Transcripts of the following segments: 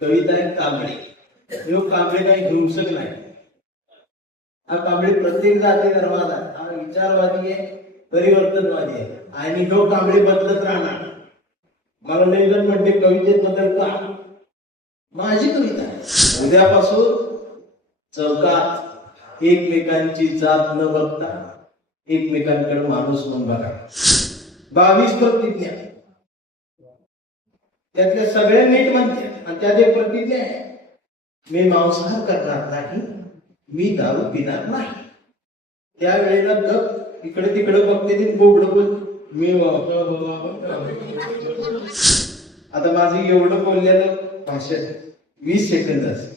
कविता आहे कांबळे. कांबळे काही हिंसक नाही. हा कांबळे प्रत्येक जाती धर्माला हा विचारवादी आहे, परिवर्तनवादी आहे आणि तो कांबळे बदलत राहणार. मला लय जण म्हणते कवितेत बदल का? माझी कविता आहे. उद्यापासून चौकात एकमेकांची जात न बघता एकमेकांकडे माणूस म्हणून बघा. 22 प्रतिज्ञा, त्यातल्या सगळ्या नीट म्हणते आणि त्यात एक प्रतिज्ञा आहे, मी मांसाहार करणार नाही, मी दारू पिणार नाही. त्यावेळेला गप इकडे तिकडे बघते ती बोबड बोल मी. आता माझं एवढं बोललेलं भाषण 20 सेकंद असते.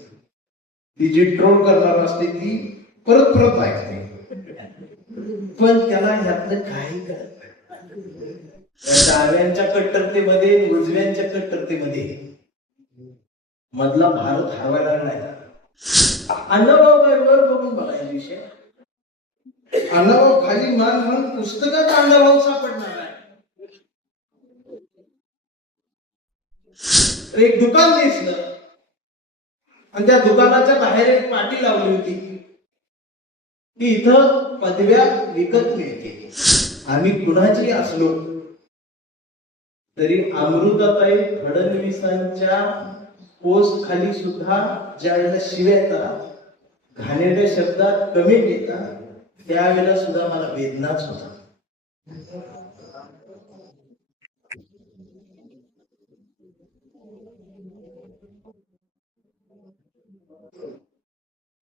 ती जी ट्रोल करणार असते ती परत परत ऐकते, पण त्याला ह्यातलं काही कळत नाही. डाव्यांच्या कट्टरतेमध्ये उजव्यांच्या कट्टरतेमध्ये मधला भारत हरवायला नाही. अण्णाभाऊ वर बघून बघायचा विषय. अण्णाभाऊ खाली मान म्हणून पुस्तकात अण्णाभाऊ सापडणार आहे. एक दुकान दिसलं आणि त्या दुकानाच्या बाहेर एक पाटी लावली होती की इथं पदव्या विकत मिळते. आम्ही कुणाची असलो तरी अमृताताई फडणवीसांच्या पोस्ट खाली सुद्धा ज्या वेळेला शिव्या येतात, घाणेरड्या शब्दात कमेंट येतात, त्यावेळेला सुद्धा मला वेदनाच होता.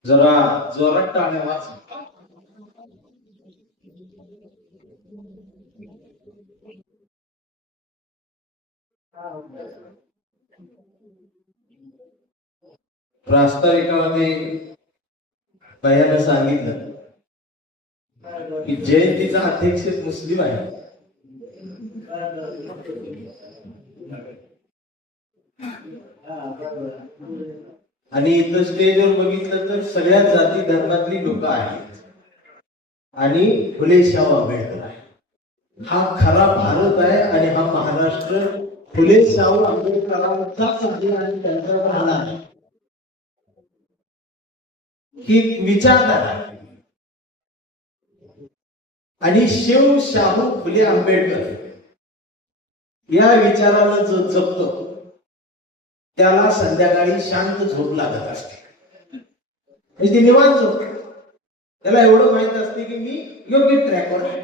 जरा जोरात टाळ्या वाज. प्रास्ताविकामध्ये भैयानं सांगितलं की जयंतीचा अध्यक्ष मुस्लिम आहे. आणि इथं स्टेजवर बघितलं तर सगळ्या जाती धर्मातली लोक आहेत आणि फुले शाहू आंबेडकर आहे. हा खरा भारत आहे आणि हा महाराष्ट्र फुले शाहू आंबेडकरांचा सध्या आणि त्यांचा राहणार ही विचारधारा आणि शिव शाहू फुले आंबेडकर या विचाराला जो जपतो त्याला संध्याकाळी शांत झोप लागत असते. ती निवांत झोप. त्याला एवढं माहित असते की मी योग्य ट्रॅकवर आहे.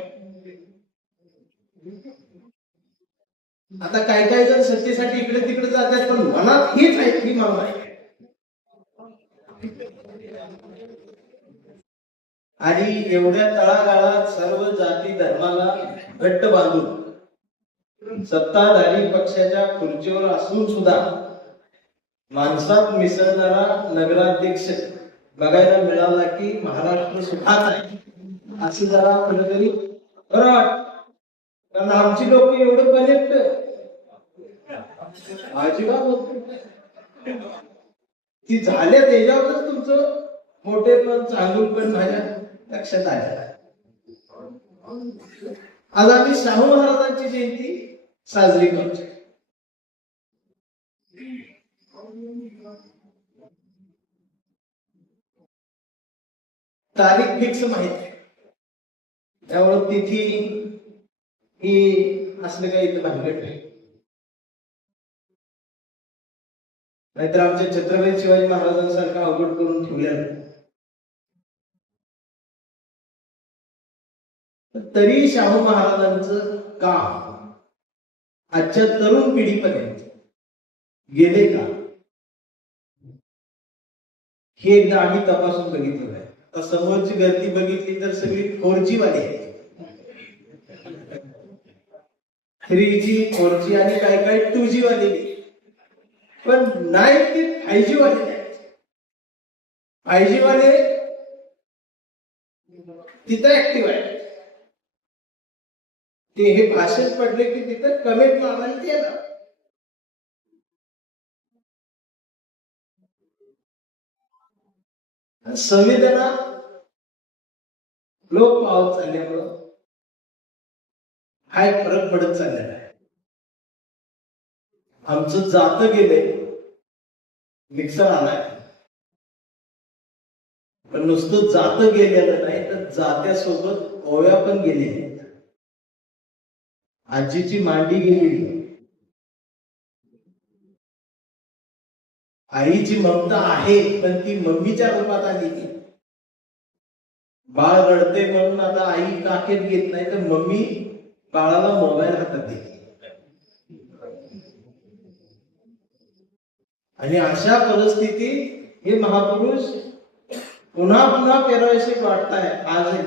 आता काही काही जण सत्तेसाठी इकडे तिकडे जातात, पण मनात हीच आहे की मला माहिती आहे. आणि एवढ्या तळागाळात सर्व जाती धर्माला घट्ट बांधून सत्ताधारी पक्षाच्या खुर्चीवर असून सुद्धा माणसात मिसळणारा नगराध्यक्ष बघायला मिळाला की महाराष्ट्र सुखात आहे असं जरा कुठेतरी बरं वाटत. कारण आमची लोक एवढं कनेक्ट अजिबात होत ती झाल्या त्याच्यावरच तुमचं मोठेपण चांगुलपण माझ्या लक्षात आलं. आज आम्ही शाहू महाराजांची जयंती साजरी करतो. तारीख फिक्स माहित आहे, त्यामुळे तिथी ही असलं काही इथं भानगड नाही. नाहीतर आमच्या छत्रपती शिवाजी महाराजांसारखं अवघड करून ठेवलेलं. तरी शाहू महाराजांचं काम आजच्या तरुण पिढीपर्यंत गेले का हे एकदा आम्ही तपासून बघितलं आहे. तर समोरची गर्दी बघितली तर सगळी 4G वाली आहे. 3G 4G आणि काही काही 2G वाली, पण नाही ती 5G वाले आहेत. 5G वाले तिथं ऍक्टिव्ह आहे. ते हे भाषण पडले की तिथं कमेंट मारायला ते येणार. संवेदना लोक पावत चालल्यामुळं हा एक फरक पडत चाललेला आहे. आमचं जात गेले मिक्सर आलाय, पण नुसतं जातं गेलेलं नाही तर जात्यासोबत ओव्या पण गेलेल्या. आजीची मांडी गेली, आईची ममता आहे पण ती मम्मीच्या रूपात आली. बाळ रडते म्हणून आता आई काकेत घेत नाही तर मम्मी बाळाला मोबाईल हातात देते. आणि अशा परिस्थितीत हे महापुरुष पुन्हा पुन्हा पेरायचे वाटताय आजही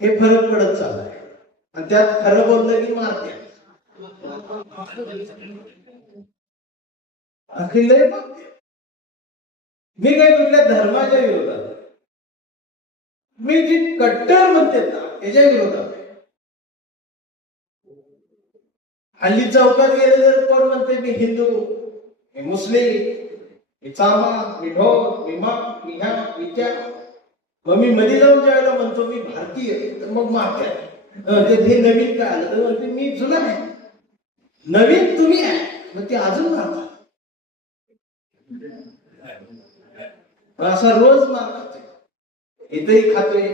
हे फरक पडत चाललाय. आणि त्यात खरं बोललं की मारते. अखिल मी काही कुठल्या धर्माच्या विरोधात, मी जी कट्टर म्हणते ना त्याच्या विरोधात. हल्ली चौकात गेले तर कोण म्हणते मी हिंदू, मी मुस्लिम, मी चामा, मी ढोल, मी मग, मी ह्या, मी त्या. मग मी मध्ये जाऊन ज्यावेळेला म्हणतो मी भारतीय तर मग मागच्या हे नवीन काय आलं तर म्हणते मी जुना आहे. नवीन तुम्ही आहे मग ते अजून मारतात. असा रोज मारतात. इथेही खातोय,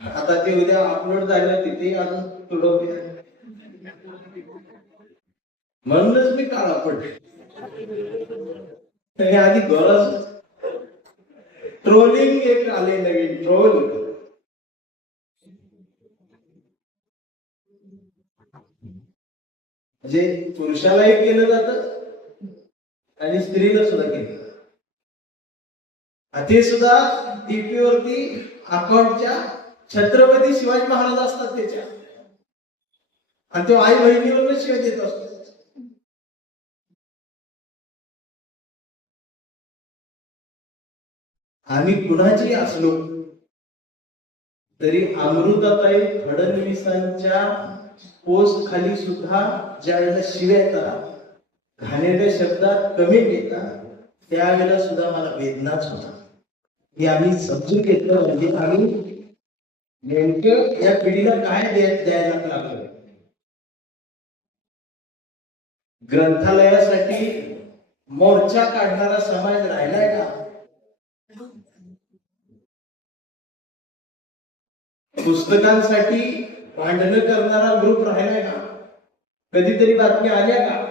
आता ते उद्या अपलोड झालं तिथेही अजून तुडवते. म्हणूनच मी काळा पडले. आधी गरज ट्रोलिंग एक आले नवीन ट्रोल. म्हणजे पुरुषालाही केलं जातं आणि स्त्रीला सुद्धा केलं. ते सुद्धा टीपीवरती अकाउंटच्या छत्रपती शिवाजी महाराज असतात त्याच्या, आणि तो आई बहिणीवरच शिवाय देत असतो. आम्ही कुणाची असलो तरी अमृताताई फडणवीसांच्या पोस्ट खाली सुद्धा ज्या वेळेला शिव्या येतात, घाणेरड्या शब्दात कमी येतात, त्यावेळेला सुद्धा मला वेदनाच होता. हे आम्ही समजून घेतलं म्हणजे आम्ही नेमकं या पिढीला काय द्यायला लागलो. ग्रंथालयासाठी मोर्चा काढणारा समाज राहिलाय का? पुस्तकांसाठी भांडणं करणारा ग्रुप राहिलाय का? कधीतरी बातम्या आल्या का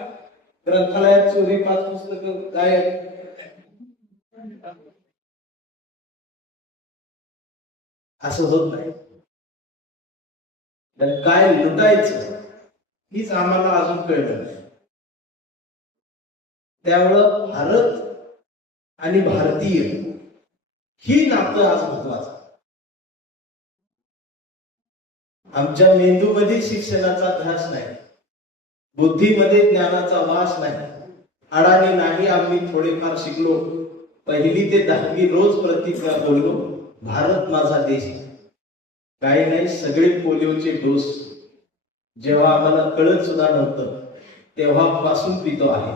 ग्रंथालयात चोरी, 5 पुस्तकं गायब? असं होत नाही. तर काय लुटायचं हीच आम्हाला अजून कळलं नाही. त्यामुळं भारत आणि भारतीय ही नातं आज महत्वाचं. आमच्या मेंदूमध्ये शिक्षणाचा ध्यास नाही, बुद्धीमध्ये ज्ञानाचा वास नाही. अडाणी नाही आम्ही थोडेफार शिकलो, 1ली ते 10वी रोज प्रतिज्ञा बोललो, भारत माझा देश. काही नाही, सगळे पोलिओचे डोस जेव्हा आम्हाला कळत सुद्धा नव्हतं तेव्हापासून पितो आहे.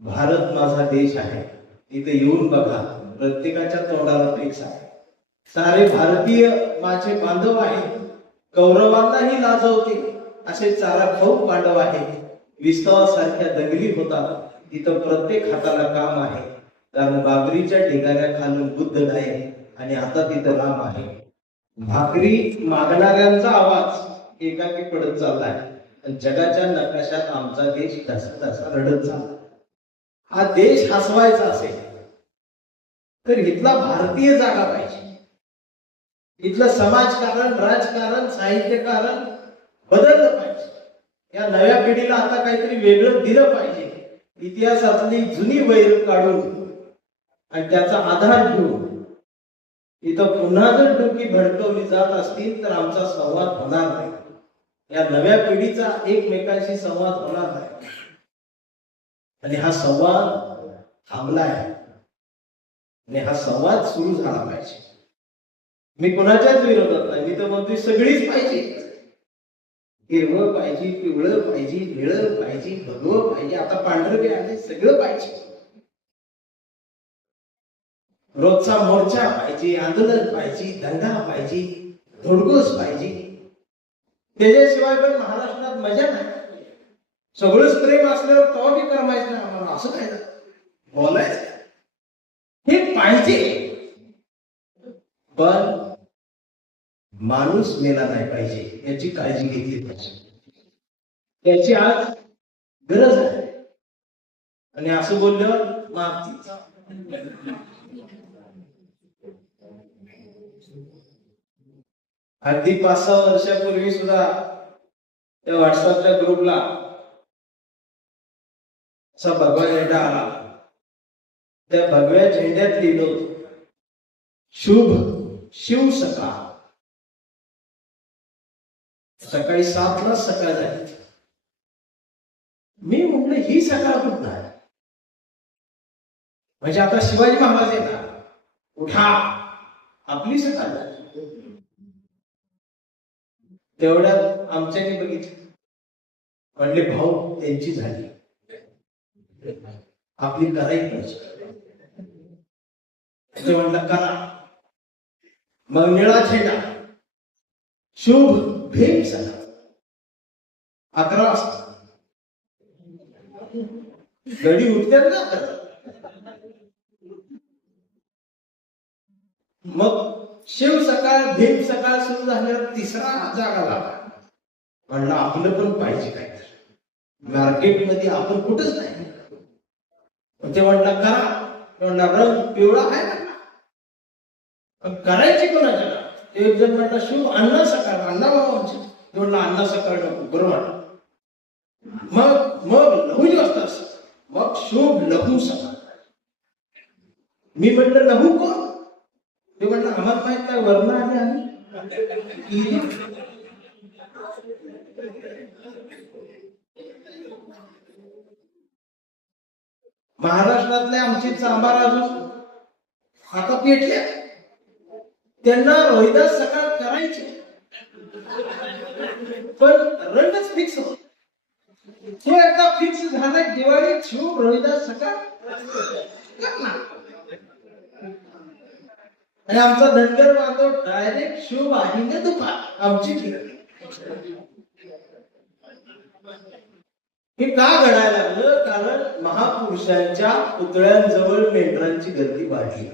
भारत माझा देश आहे, इथे येऊन बघा, प्रत्येकाच्या तोंडाला तेच आहे. सारे भारतीय माझे बांधव आहेत, कौरवांनाही लाजवते असे चारा खाऊ पांडव आहे. विस्तवासारख्या दंगली होतात, तिथं प्रत्येक हाताला काम आहे. कारण बाबरीच्या ढिगाऱ्या खालून बुद्ध आहे आणि आता तिथं राम आहे. भाकरी मागणाऱ्यांचा आवाज एकाकी पडत चाललाय, जगाच्या नकाशात आमचा देश ढसा ढसा रडत चालला. हा देश हसवायचा असेल तर इथला भारतीय जागा पाहिजे. इथलं समाजकारण, राजकारण, साहित्यकारण बदललं पाहिजे. या नव्या पिढीला आता काहीतरी वेगळं दिलं पाहिजे. इतिहासातली जुनी वैर काढून आणि त्याचा आधार घेऊन इथं पुन्हा जर डोकी भडकवली जात असतील तर आमचा संवाद होणार नाही. या नव्या पिढीचा एकमेकांशी संवाद होणार नाही. आणि हा संवाद थांबलाय आणि हा संवाद सुरू झाला पाहिजे. मी कोणाच्याच विरोधात नाही, मी तर म्हणतोय सगळीच पाहिजे. हिरवं पाहिजे, पिवळं पाहिजे, निळं पाहिजे, भगवं पाहिजे, आता पांढरं बी आले, सगळं पाहिजे. रोजचा मोर्चा पाहिजे, आंदोलन पाहिजे, दंगा पाहिजे, धुडगूस पाहिजे. त्याच्याशिवाय पण महाराष्ट्रात मजा नाही. सगळंच प्रेम असल्यावर तो बी करमायचं पण माणूस मेला नाही पाहिजे याची काळजी घेतली पाहिजे. त्याची आज गरज आहे. आणि असं बोलल्यावर माफी. अगदी 5-6 वर्षापूर्वी सुद्धा त्या व्हॉट्सअपच्या ग्रुपला असा भगवा झेंडा आला. त्या भगव्या झेंड्यात लिहिलं होतं, शुभ शिव सकाळ. सकाळी 7ला सकाळ झाली. मी म्हटलं ही सकाळ कुठं आहे? म्हणजे आता शिवाजी महाराज येणार, उठा, आपली सकाळ झाली. तेवढ्यात आमच्याने बघितलं, म्हणले भाऊ त्यांची झाली, आपली करायची पाहिजे. ते म्हणलं करा. मग निळा झेंडा, शुभ भीम सकाळ, 11 वाजता गडी उठते ना. मग शिव सकाळ भीम सकाळ सुरू झाल्यावर 3रा जागा लागला. म्हणलं आपलं पण पाहिजे काय, मार्केटमध्ये आपण कुठंच नाही. ते म्हणलं करा. म्हणला रंग पिवळा आहे ना, करायची कोणाच्या? एक जण म्हणला शुभ अण्णा सकाळ, अण्णा बाबांची. ते म्हणलं अण्णा सकाळ नको, बरोबर. मग लघु वाजता, मग शुभ लघु सकाळ. मी म्हणलं लघु कोण? ते म्हणलं आम्हाला माहित नाही, वर्ण आली आम्ही. महाराष्ट्रातले आमचे चांभार अजून आता पेटल्या. त्यांना रोहिदास सकाळ करायचे, पण रंगच फिक्स होत. तो एकदा फिक्स झाला दिवाळी शुभ रोहिदास सकाळ करणार. आणि आमचा धनगर बांधव डायरेक्ट शुभ आहे ना दुपार आमची फिरली. हे का घडायला लागलं? कारण महापुरुषांच्या पुतळ्यांजवळ मेंढरांची गर्दी वाढली.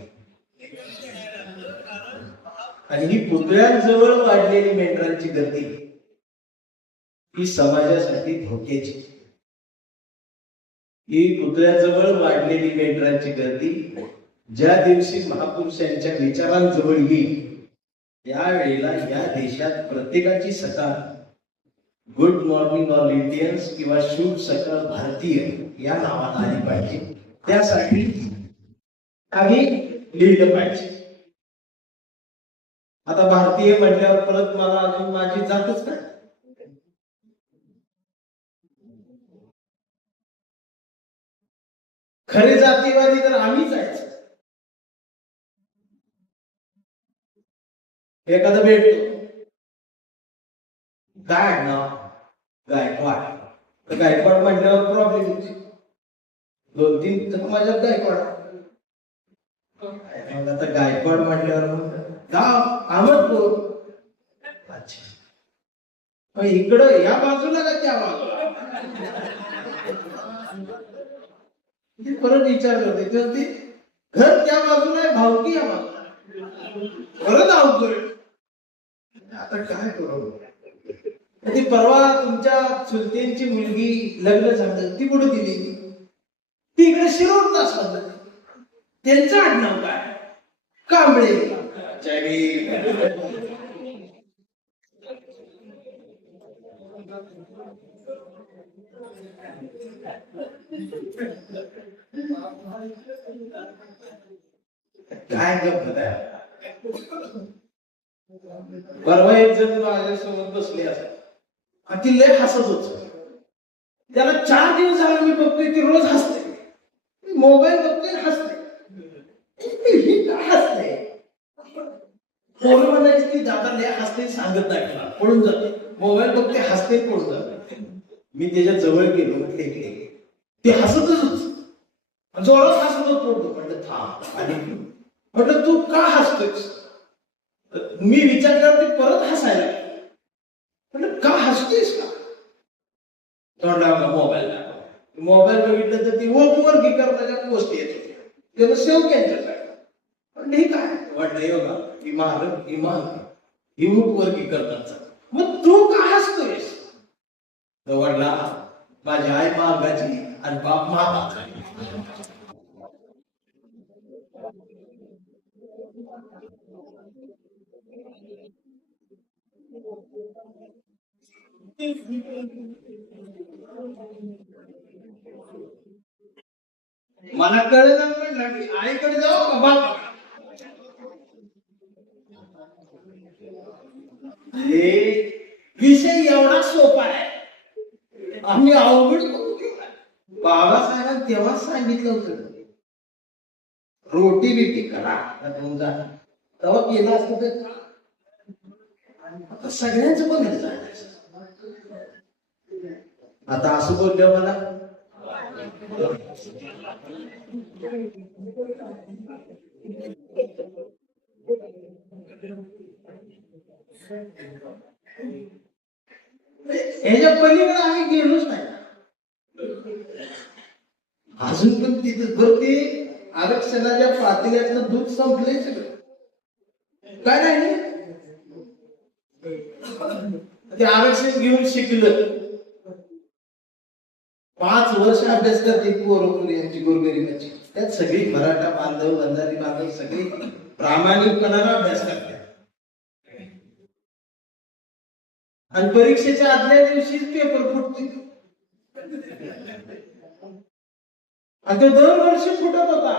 आणि ही पुतळ्यांजवळ वाढलेली मेंढरांची गर्दी ही समाजासाठी धोक्याची. ही पुतळ्याजवळ वाढलेली मेंढरांची गर्दी ज्या दिवशी महापुरुषांच्या विचारांजवळ येईल, त्यावेळेला या देशात प्रत्येकाची सकाळ गुड मॉर्निंग ऑल इंडियन्स किंवा शुभ सकाळ भारतीय या नावात आली पाहिजे. त्यासाठी आम्ही लिहिलं पाहिजे. आता भारतीय म्हटल्यावर परत मला अजून माझी जातच नाही. खरे जातीवादी तर आम्हीच आहे. एखादं भेटतो, काय ना गायकवाड, तर गायकवाड म्हटल्यावर प्रॉब्लेम होती. 2-3 तर माझ्यात गायकवाड. आता गायकवाड म्हटल्यावर गाव अहमदपूर. अच्छा, इकडं या बाजूला का त्या बाजूला? परत विचारलं होते, ते होते घर त्या बाजूला आहे, भावकी या बाजूला. परत अवघड. आता काय करू? ती परवा तुमच्या चुलत्यांची मुलगी लग्न झालं, ती कुठे दिली? ती इकडे शिरोड तास पद्धती. त्यांचं आडनाव काय? कांबळे. काय गप्प आहे? परवा एक जण माझ्यासोबत बसले असं, ती लय हसत होत. त्याला 4 दिवस झाला मी बघतोय, ती रोज हसते. मोबाईल बघतोय हसते. ही काय हसते? पोरं म्हणायची ती जाता लय हसते, सांगत नाही, पळून जाते. मोबाईल बघते, हसते, पळून जाते. मी त्याच्या जवळ गेलो, म्हटले ते हसतच होत, जोरात हसत होतो. म्हटलं थांब. आणि म्हटलं तू का हसतोयस? मी विचार करते, परत हसायला. म्हटलं का हसतेस का? तोंडाला मोबाईल बघितलं तर ती वर्गीकरणाच्या गोष्टी येत होत्या. त्याला सेव्ह कॅन्सल काय. म्हटलं हे काय? वाटलं योगा इमारत ही उपवर्गीकरणाचा. मग तू काय असतोयस? वडला माझी आई महागाची आणि बाप महागाचा. मला कळलं म्हटलं की आईकडे जाऊ का बाप? हे विषय एवढा सोपा आहे, आम्ही अवघड करून ठेवला. बाबासाहेबांनी तेव्हा सांगितलं होतं रोटी बिटी करा तुमचा, तेव्हा केला असतं तर आता सगळ्यांचं बघायला जायचं. आता असं बोललं मला ह्याच्या पलीकडे आम्ही गेलोच नाही अजून. पण तिथं जर ते आरक्षणाच्या पातळीतलं दूध संपलंय सगळं, काय नाही ते आरक्षण घेऊन शिकलं. 5 वर्ष अभ्यास करते पोरं यांची गोरगरिबाची, त्यात सगळी मराठा बांधव बंधारी बांधव सगळी प्रामाणिकपणाने अभ्यास करतात. आणि परीक्षेच्या आदल्या दिवशीच पेपर फुटते, आणि तो दरवर्षी फुटत होता.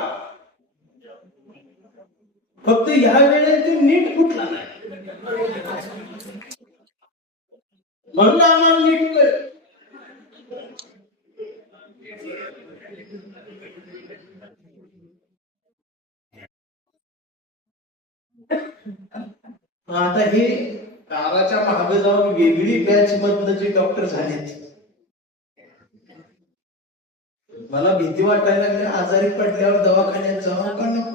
फक्त ह्या वेळेस तो नीट फुटला नाही, म्हणून आम्हाला नीट कळ. आता हे काळाच्या मागे जाऊन वेगळी बॅच मधनं जे डॉक्टर झालेत, मला भीती वाटायला लागली आजारी पडल्यावर दवाखान्यात जावं का नको.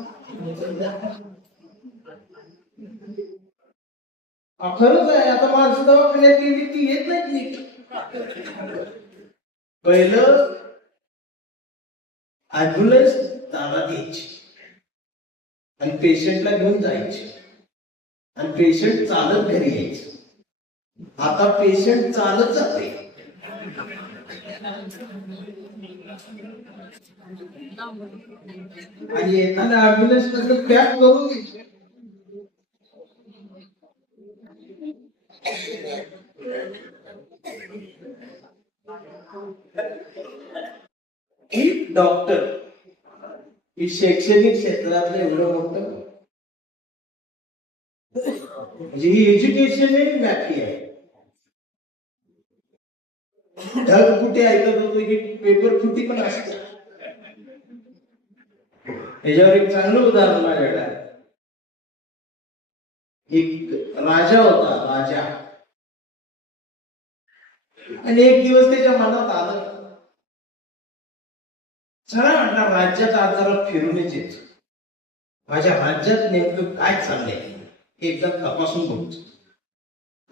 खरंच आहे, आता माणसं दवाखान्यात गेली ती येत नाहीत नीट. पहिलं ऍम्ब्युलन्स दारात यायची आणि पेशंटला घेऊन जायची, आणि पेशंट चालत घरी यायचं. आता पेशंट चालत जाते आणि येताना ऍम्ब्युलन्स मध्ये पॅक करून घ्यायचे. ही डॉक्टर ही शैक्षणिक क्षेत्रातलं एवढं मोठं म्हणजे ही एज्युकेशन व्याप्ती आहे. ढग कुठे ऐकत होतो की पेपर फुटी पण असते. याच्यावर एक चांगलं उदाहरण माझ्याकडे आहे. एक राजा होता, राजा, आणि एक दिवस त्याच्या मनात आलं, चला म्हटला राज्यात आज जरा फिरूनच येत, माझ्या राज्यात नेमकं काय चाललंय एकदा तपासून बघतो.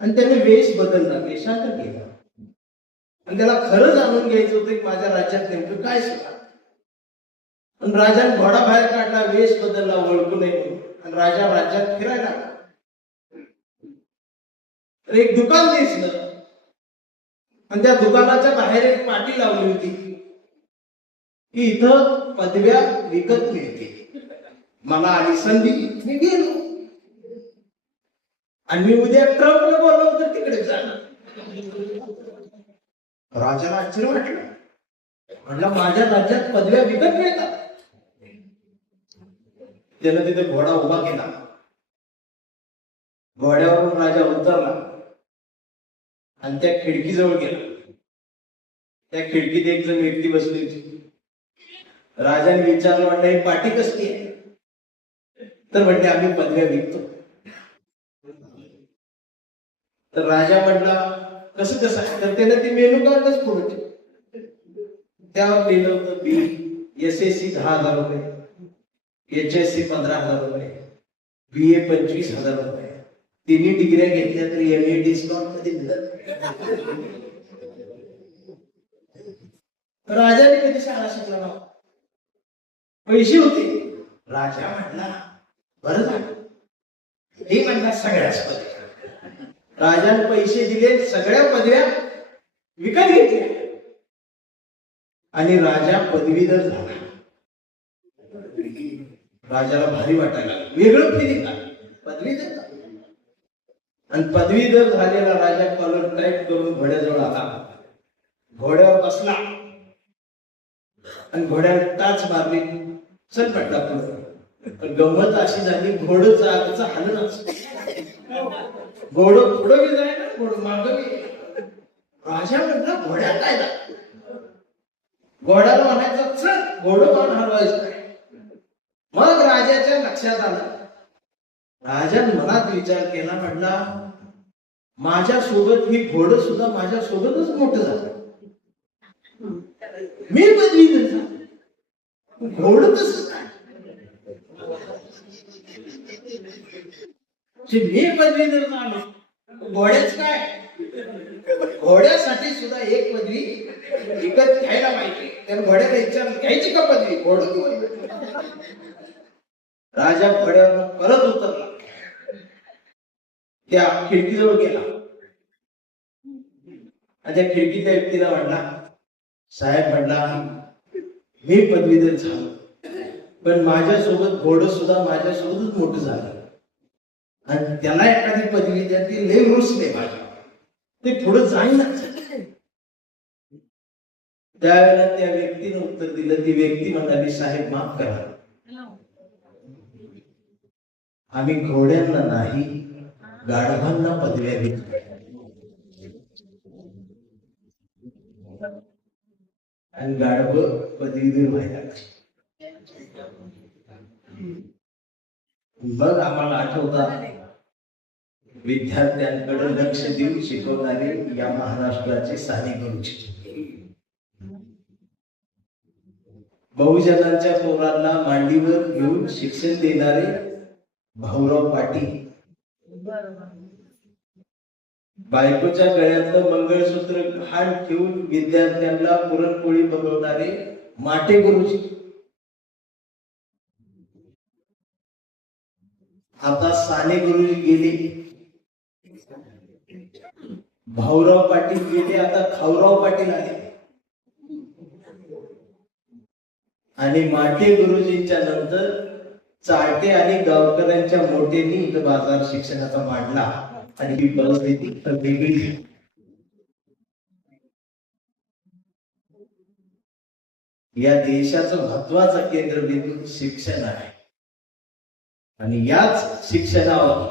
आणि त्याने वेश बदलला, वेशांतर केला, आणि त्याला खरं जाणून घ्यायचं होतं की माझ्या राज्यात नेमकं काय सुद्धा. पण राजाने घोडा बाहेर काढला, वेश बदलला ओळखू नये म्हणून, आणि राजा राज्यात फिरायला. तर एक दुकान दिसलं, आणि त्या दुकानाच्या बाहेर एक पाटी लावली होती की इथं पदव्या विकत मिळते. मला आली संधी, मी गेलो, आणि मी उद्या ट्रम्पला बोलवलं तर तिकडे जाणार. राजाला आश्चर्य वाटलं, म्हणलं माझ्या राज्यात पदव्या विकत मिळतात. त्यानं तिथे घोडा उभा केला, घोड्यावरून राजा उतरला आणि त्या खिडकीजवळ गेला. त्या खिडकीत एक जण व्यक्ती बसली होती. राजाने विचारलं, म्हणलं ही पाटी कसली आहे? तर म्हणते आम्ही पदव्या विकतो. तर राजा म्हटला कसं कसं आहे? तर त्याने ते मेनू कार्डच पुढे त्यावर लिहिलं होतं BSc 10,000 रुपये, HSc 15,000 रुपये, BA 25,000 रुपये. तिन्ही डिग्र्या घेतल्या तरी MA डिस्काउंट मध्ये मिळत. राजाने कधी शाळा शिकला नव्हता, पैसे होते. राजा म्हटला बरं झालं, हे म्हणतात सगळ्याच पदव्या. राजाने पैसे दिले, सगळ्या पदव्या विकत घेतल्या आणि राजा पदवीधर झाला. राजाला भारी वाटायला लागलं, वेगळं फिलिंग आलं. पदवीधर आणि पदवीधर झालेला राजा कॉलर टाईट करून घोड्याजवळ आला, घोड्यावर बसला आणि घोड्यावर टाच मारली, चल म्हटला पुढे. पण गंमत अशी झाली, घोडं चालचं हलनच, घोडं पुढं बी जाय ना, घोडं मागं बी. राजा म्हटला घोड्या काय झालं, घोड्याला म्हणायचं चल, घोडं मान हलवायचं. मग राजाच्या लक्षात आलं, राजाने मनात विचार केला, म्हटला माझ्या सोबत ही घोडं सुद्धा माझ्या सोबतच मोठं झालं, मी पदवीधर झालो, घोडं तसंच काय, मी पदवीधर झालो, घोड्याच काय. घोड्यासाठी सुद्धा एक पदवी विकत घ्यायला पाहिजे. त्या घोड्याला विचार घ्यायची का पदवी, घोडं. राजा घोड्यावर परत उतरला, त्या खिडकीजवळ गेला आणि त्या खिडकीच्या व्यक्तीला म्हणला, साहेब म्हटला मी पदवीधर झालो, पण माझ्यासोबत घोडं सुद्धा माझ्यासोबतच मोठं झालं आणि त्याला एखादी पदवी द्या, ती लय रुसले माझ्या, ते पुढे जाईनाच. त्यावेळेला त्या व्यक्तीने उत्तर दिलं, ती व्यक्ती म्हणाली, साहेब माफ करा, आम्ही घोड्यांना नाही गाढवांना पदव्या घेतल्या आणि गाढव पदवीधर व्हायला. मग आम्हाला आठवतात, विद्यार्थ्यांकडे लक्ष देऊन शिकवणारे या महाराष्ट्राचे साने गुरुजी, बहुजनांच्या पोरांना मांडीवर घेऊन शिक्षण देणारे भाऊराव पाटील, बायकोच्या गळ्यातलं मंगळसूत्र घाण ठेवून विद्यार्थ्यांना पुरणपोळी बनवणारे माटे गुरुजी, आता साने गुरुजी गेले, भाऊराव पाटील गेले, आता खाऊराव पाटील आले आणि माटे गुरुजींच्या नंतर चाटे आणि गावकऱ्यांच्या मोठ्यांनी इथं बाजार शिक्षणाचा मांडला आणि ही परिस्थिती वेगळी. या देशाचं महत्वाचं केंद्रबिंदू शिक्षण आहे आणि याच शिक्षणावर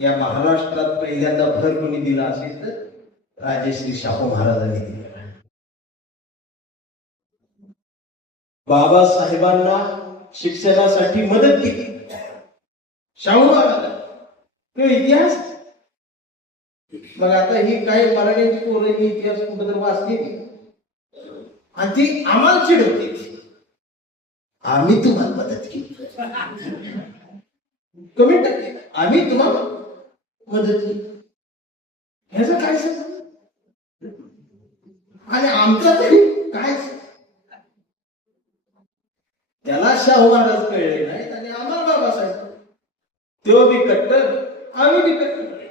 या महाराष्ट्रात पहिल्यांदा भर कोणी दिला असेल तर राजश्री शाहू महाराजांनी दिला. बाबासाहेबांना शिक्षणासाठी मदत केली शाहू महाराज, तो इतिहास. मग आता ही काही मराठ्यांची पोरांनी इतिहास कुठं तर वाचली आणि ती आम्हाला चिडवते, आम्ही तुम्हाला मदत केली, कमेंट टाकते, आम्ही तुम्हाला मदत केली, ह्याचं काय सांग, आणि आमचा तरी काय. त्याला शाहू महाराज कळले नाहीत आणि आम्हाला बाबासाहेब, तो बी कट्टर, आम्ही बी कट्टर,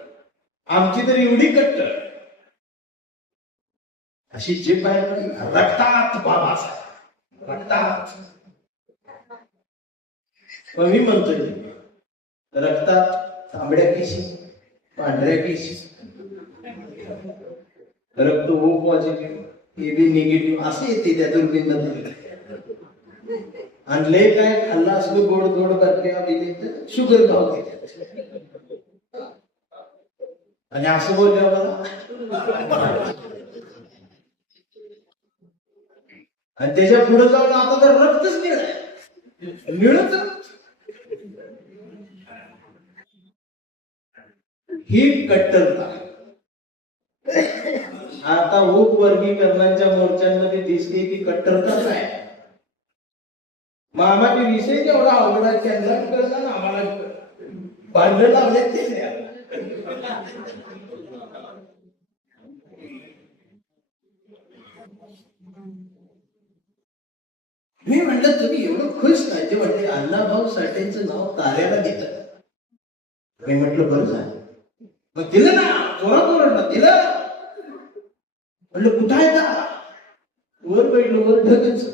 आमची तर एवढी कट्टर अशी जे पाहिजे रक्तात बाबासाहेब, रक्तात. पण मी म्हणतोय रक्तात तांबड्या केशी, पांढऱ्या केशी, रक्त O positive, A B negative असे येते त्या दुर्बिणमध्ये. आणि लय काय खाल्ला असलं गोड गोड करते शुगर गाव घेते आणि असं बोलल्या मला. आणि त्याच्या पुढे जाऊन आता तर रक्तच मिळत ही कट्टरता आता उपवर्गीकरणाच्या मोर्चांमध्ये दिसते ती कट्टरताच आहे. मामाचे विषय जेवढा अवघड आहे त्यांना कळलं ना, आम्हाला भांडण लावले ते. मी म्हटलं तुम्ही एवढं खुश पाहिजे, म्हणजे अण्णाभाऊ साठेंचं नाव ताऱ्याला घेतात. मी म्हटलं बरं झालं. मग दिलं ना, जोरात ओरडलं, दिलं. म्हटलं कुठं आहे का? वर बैठलो, वर ढगच,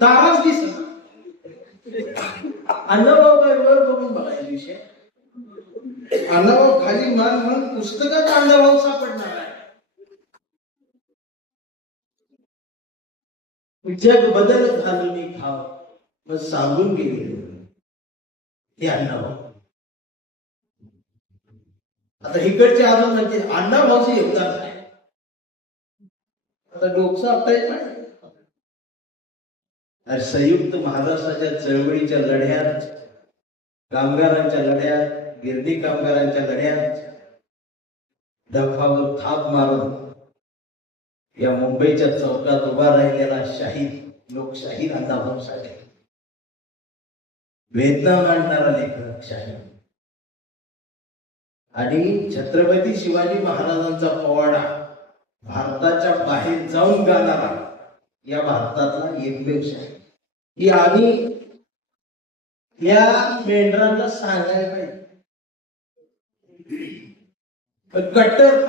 ताराच दिसत. अण्णाभाऊ काय वर बघून बघायचा विषय. अण्णाभाऊ खाली मान म्हणून पुस्तकात अण्णाभाऊ सापडणार आहे. जग बदल घालून खाव मग सांगून गेले हे अण्णाभाऊ. आता इकडचे अजून म्हणते अण्णाभाऊचं योगदान काय. आता डोकं आपटायचं नाही. संयुक्त महाराष्ट्राच्या चळवळीच्या लढ्यात, कामगारांच्या लढ्यात, गिरणी कामगारांच्या लढ्यात दफावर थाप मारून या मुंबईच्या चौकात उभा राहिलेला शाहीद लोकशाहीर अण्णाभाऊ साठे, वेदना मांडणारा लेखक शाहीर आणि छत्रपती शिवाजी महाराजांचा पोवाडा भारताच्या बाहेर जाऊन गाणारा या भारतातला एकमेव शाहीर. की आम्ही या मेंढरांना सांगायला पाहिजे कट्टर.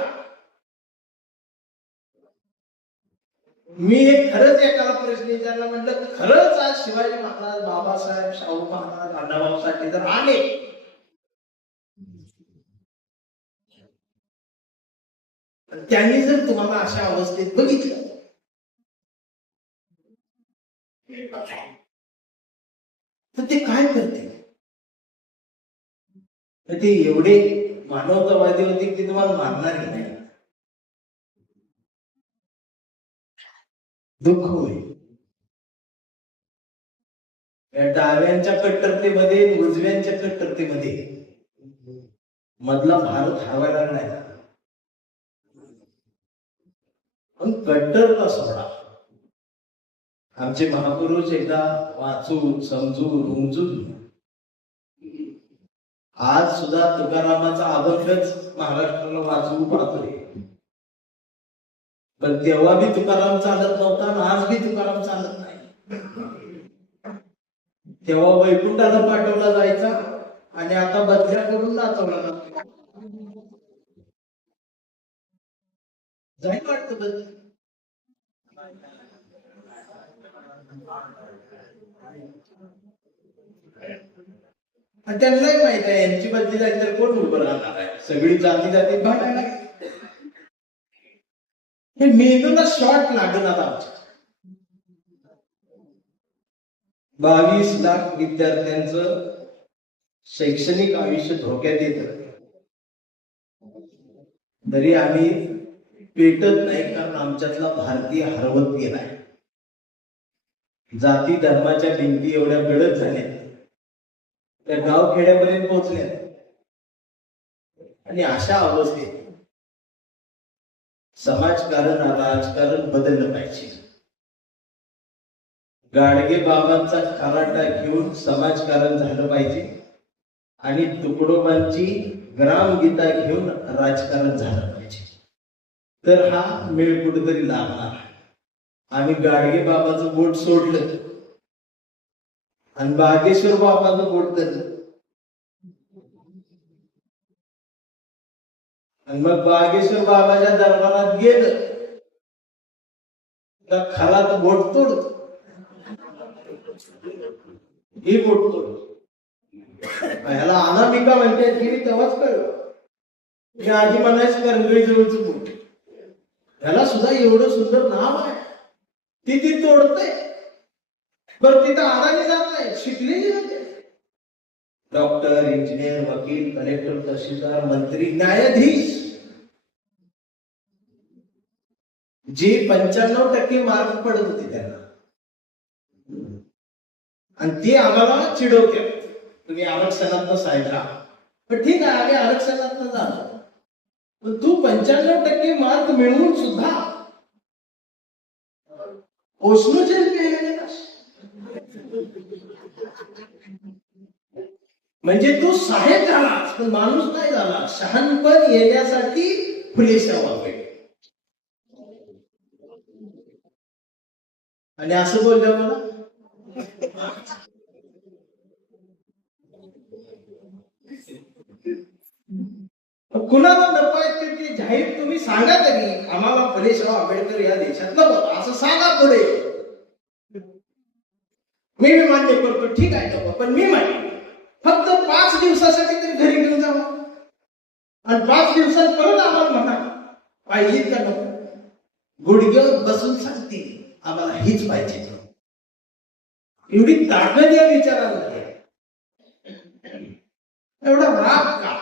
मी खरंच एकाला प्रश्न विचारला, म्हटलं खरंच आज शिवाजी महाराज, बाबासाहेब, शाहू महाराज, अण्णाभाऊ साठे जर आले त्यांनी जर तुम्हाला अशा अवस्थेत बघितलं तर ते काय करते. तर ते एवढे मानवतावादी होते की ते तुम्हाला मानणार नाही. दुःख होईल. या डाव्यांच्या कट्टरतेमध्ये, उजव्यांच्या कट्टरतेमध्ये मधला भारत हरवायला नाही. पण कट्टरता सोडा. आमचे महापुरुष एकदा वाचून समजून उमजून आज सुद्धा तुकारामाचा अभंगच महाराष्ट्राला वाचवू पाहतोय. पण तेव्हा बी तुकाराम चालत नव्हता आणि आज बी तुकाराम चालत नाही. तेव्हा वैकुंठाला पाठवला जायचा आणि आता बदल्या करून नाचवला जातो. जाईल वाटतं बदल. आणि त्यांनाही माहित आहे यांची बदली झाली तर कोण उभं राहणार आहे. सगळी जाती जाती भांडायला हे मेंदूला शॉर्ट लागणार. आमच्या 22 लाख विद्यार्थ्यांचं शैक्षणिक आयुष्य धोक्यात येत तरी आम्ही पेटत नाही, कारण आमच्यातला भारतीय हरवत गेलाय. जाती धर्माच्या भिंती एवढ्या गडद झाल्या त्या गाव खेड्यापर्यंत पोहोचल्या. आणि अशा अवस्थेत समाजकारण, राजकारण बदललं पाहिजे. गाडगे बाबांचा खराटा घेऊन समाजकारण झालं पाहिजे आणि तुकडोबांची ग्रामगीता घेऊन राजकारण झालं पाहिजे. तर हा मेळ कुठेतरी लागणार. आम्ही गाडगे बाबाचं बोट सोडलं आणि बागेश्वर बाबाचं बोट धरलं आणि मग बागेश्वर बाबाच्या दरबारात गेलं तर खरात बोट तोडतो. ही बोट तोडतो. ह्याला अनामिका म्हणतात की तेव्हाच कळलं. आधी म्हणायचं करंगळी जवळचं बोट. ह्याला सुद्धा एवढं सुंदर नाव आहे. ती तोडते. बरं तिथं आणायला जात नाही, शिकलेली जाते. डॉक्टर, इंजिनियर, वकील, कलेक्टर, तहसीलदार, मंत्री, न्यायाधीश जे 95% मार्क पडत होते त्यांना आणि ते आम्हाला चिडवते. तुम्ही आरक्षणात नसायचा. पण ठीक आहे, आम्ही आरक्षणात न जातो, पण तू 95% मार्क मिळवून सुद्धा ओशनोचेल पेले म्हणजे तू साहेब झालास पण माणूस नाही झाला. शहाणपण येण्यासाठी फुलेशा वागले. आणि असं बोललं मला कुणाला नको आहे ते जाहीर तुम्ही सांगा तरी, आम्हाला फुलेशाह आंबेडकर या देशात नको असं सांगा पुढे. मी मान्य करतो, ठीक आहे नको, पण मी मान्य फक्त 5 दिवसासाठी तरी घरी घेऊन जावा आणि 5 दिवसात परत आम्हाला म्हणा पाहिजे का नको. गुडघ्यावर बसून सांगतील आम्हाला हीच पाहिजे. एवढी ताकद या विचाराला आहे. एवढा राग का?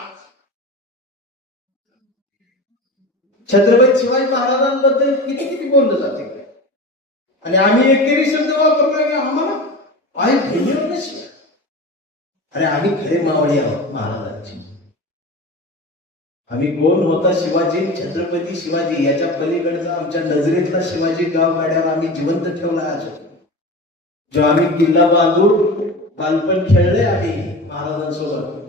छत्रपती शिवाजी महाराजांबद्दल किती किती बोललं जाते आणि आम्ही एकेरी शब्द वापरला की आम्हाला पाय घेण्यावर नशी. अरे आम्ही खरे मावळे आहोत महाराजांची. आम्ही कोण होता शिवाजी, छत्रपती शिवाजी याच्या पलीकडचा आमच्या नजरेतला शिवाजी गाव गाड्यावर आम्ही जिवंत ठेवला आहे. जो आम्ही किल्ला बांधून बालपण खेळले आम्ही महाराजांसोबत.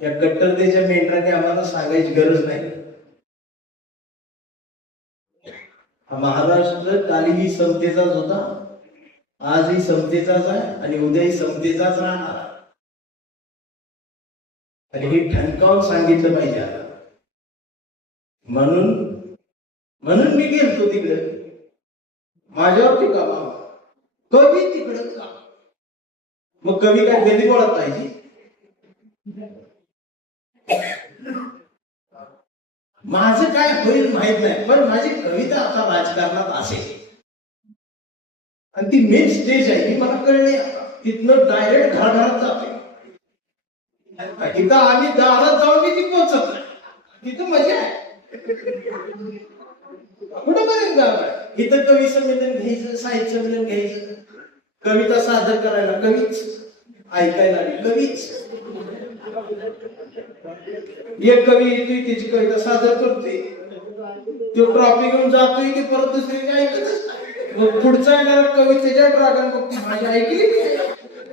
या कट्टरतेच्या मेंढराने आम्हाला सांगायची गरज नाही. हा महाराष्ट्र कालीही समतेचाच होता, आजही समतेचाच आहे आणि उद्याही समतेचाच राहणार. आणि हे ठणकावून सांगितलं पाहिजे आता. म्हणून मी गेलतो तिकडे. माझ्यावरती का कवी तिकडं का? मग कवी काय गदी बोलत पाहिजे? माझं काय होईल माहित नाही, पण माझी कविता आता राजकारणात असेल आणि ती मेन स्टेज आहे ही मला कळली. तिथनं डायरेक्ट घराघरात जाते. तिथं आम्ही दारात जाऊन ती पोहोचत नाही. तिथं मजा आहे. कुठं पर्यंत गाव आहे. इथं कवी संमेलन घ्यायचं, साहित्य संमेलन घ्यायचं, कविता सादर करायला कवीच, ऐकायला कवीच. एक कवी येतोय त्याची कविता सादर करते, तो ट्रॉफी घेऊन जातोय, ते परत दुसरी ऐकतच नाही. पुढचा येणारा कवी त्याच्या ड्रॅगन बघतो, माझी ऐकली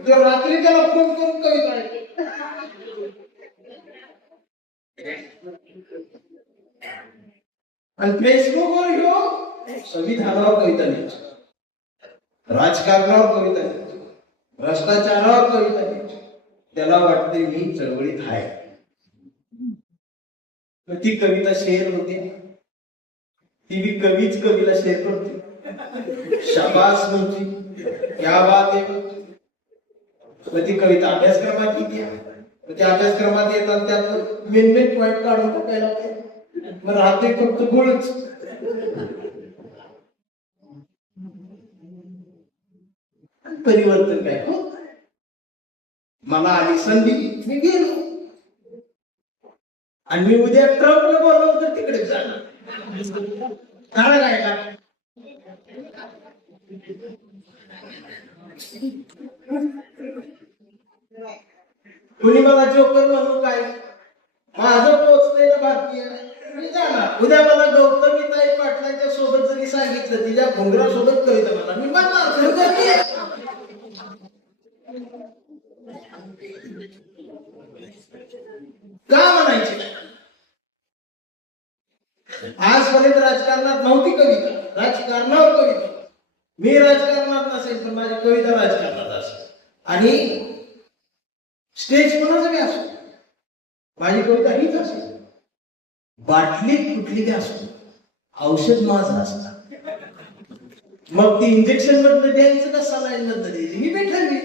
तो रात्री त्याला फोन करून कविता ऐकतो. आणि फेसबुकवर ह्यो संविधानावर कविता लिहायची, राजकारणावर कविता लिहायची, भ्रष्टाचारावर कविता लिहायची. त्याला वाटते मी चळवळीत आहे. ती कविता शेअर होते, ती बी कवीच कवीला शेअर करते. शाबास म्हणते, क्या बात आहे. मग ती कविता अभ्यासक्रमात येते. त्या अभ्यासक्रमात येतात त्यात मेन पॉइंट काढून टाकायला मग राहते फक्त गुळच. परिवर्तन काय होत. मला आली संधी, मी गेलो आणि मी उद्या ट्रम्पला बोलवलं तर तिकडे जाणार. काय का कुणी मला जोकर म्हणून काय माझं पोचतंय ना भारतीय, मी जाणार. उद्या मला गौतमीताई पाटलांच्या सोबत जरी सांगितलं तिच्या घोंगरा सोबत कविता मला मी म्हणणार. का म्हणायची? आजपर्यंत राजकारणात नव्हती कविता, राजकारणावर कविता. मी राजकारणात नसेल पण माझी कविता राजकारणात असेल आणि स्टेज कोणाचं बी असो माझी कविता हीच असेल. बाटली कुठली बी असो औषध माझं असतं. मग ती इंजेक्शन मधलं द्यायचं का सलाईन मधलं द्यायची मी भेटली.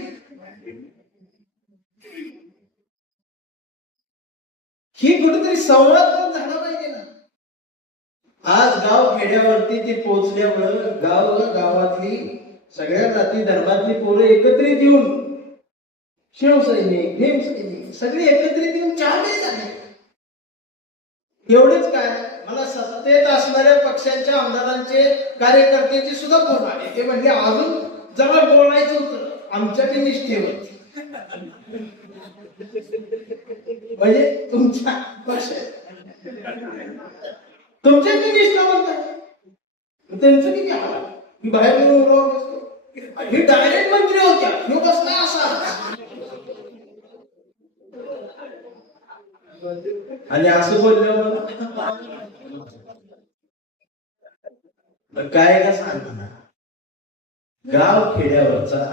ही कुठेतरी संवाद झाला पाहिजे ना. आज गाव खेड्यावरती ते पोहोचल्यामुळं गावातली सगळ्या जाती धर्मातली पोरं एकत्रित येऊन शिवसैनिक भीमसैनिक सगळे एकत्रित येऊन चालले झाले. एवढेच काय, मला सत्तेत असणाऱ्या पक्षांच्या आमदारांचे कार्यकर्त्यांचे सुद्धा फोन आले. ते म्हणजे अजून जरा बोलायचं होतं आमच्या ते निष्ठेवर. म्हणजे तुमच्या पक्ष तुमच्या ते निष्ठा म्हणतात त्यांचं किती आला. मी बाहेर येऊन बसतो, हे डायरेक्ट मंत्री होत्या, हे बसला असा आणि असं बोलल्यावर काय का सांगणार. गाव खेड्यावरचा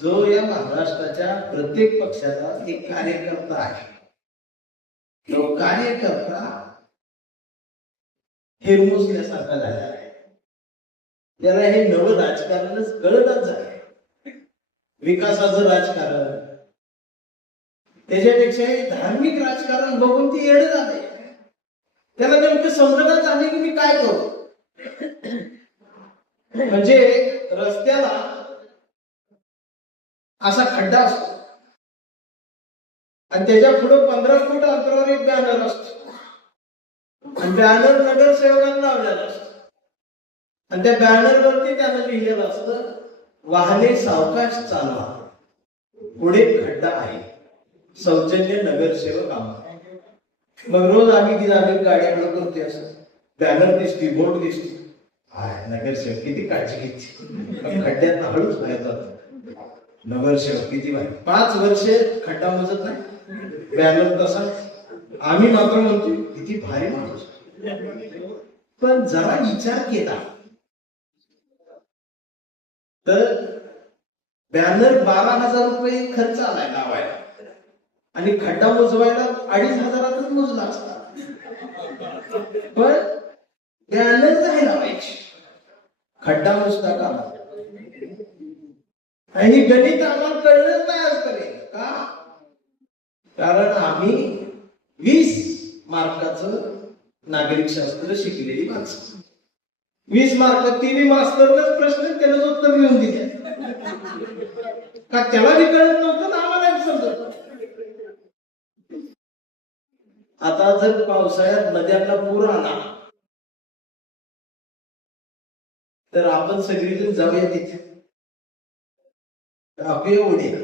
जो या महाराष्ट्राच्या प्रत्येक पक्षाचा एक कार्यकर्ता आहे तो कार्यकर्ता हिरमुसल्यासारखा झाला आहे. त्याला हे नवं राजकारणच कळतच झालंय. विकासाचं राजकारण त्याच्यापेक्षाही धार्मिक राजकारण बघून ती येडं झाले. त्याला नेमकं समजतच आले की मी काय करू. म्हणजे रस्त्याला असा खड्डा असतो आणि त्याच्या पुढे 15 फूट अंतरावर एक बॅनर असतो आणि बॅनर नगरसेवकांना लावलेला असतो आणि त्या बॅनरवरती त्यानं लिहिलेलं असतं, वाहने सावकाश चालवा, पुढे खड्डा आहे, सौजन्य नगरसेवक आम्हाला. मग रोज आम्ही ती गाडी हळू करते, असं बॅनर दिसते, बोट दिसते, हाय नगरसेवक किती काळजी घेते, खड्ड्यात हळूच बाहेर जातो. नगरसेवक किती बाहेर 5 वर्ष खड्डा मोजत नाही, बॅनर तसा. आम्ही मात्र म्हणतो किती भारी माणूस. पण जरा विचार केला तर बॅनर 12,000 रुपये खर्च आलाय लावायला आणि खड्डा मोजवायला 2,500 मोजला असता. पण बॅनर नाही लावायची, खड्डा मोजता का. आणि गणित आम्हाला कळलंच नाही आजपर्यंत. का? कारण आम्ही 20 मार्काचं नागरिक शास्त्र शिकलेली माणसं. 20 मार्क तिन्ही मास्तरच प्रश्न त्याला उत्तर लिहून दिले का त्याला बी कळत नव्हतं ना आम्हाला समजत. आता जर पावसाळ्यात नद्यांना पूर आला तर आपण सगळीजण जाऊया तिथे, टाकूया उड्या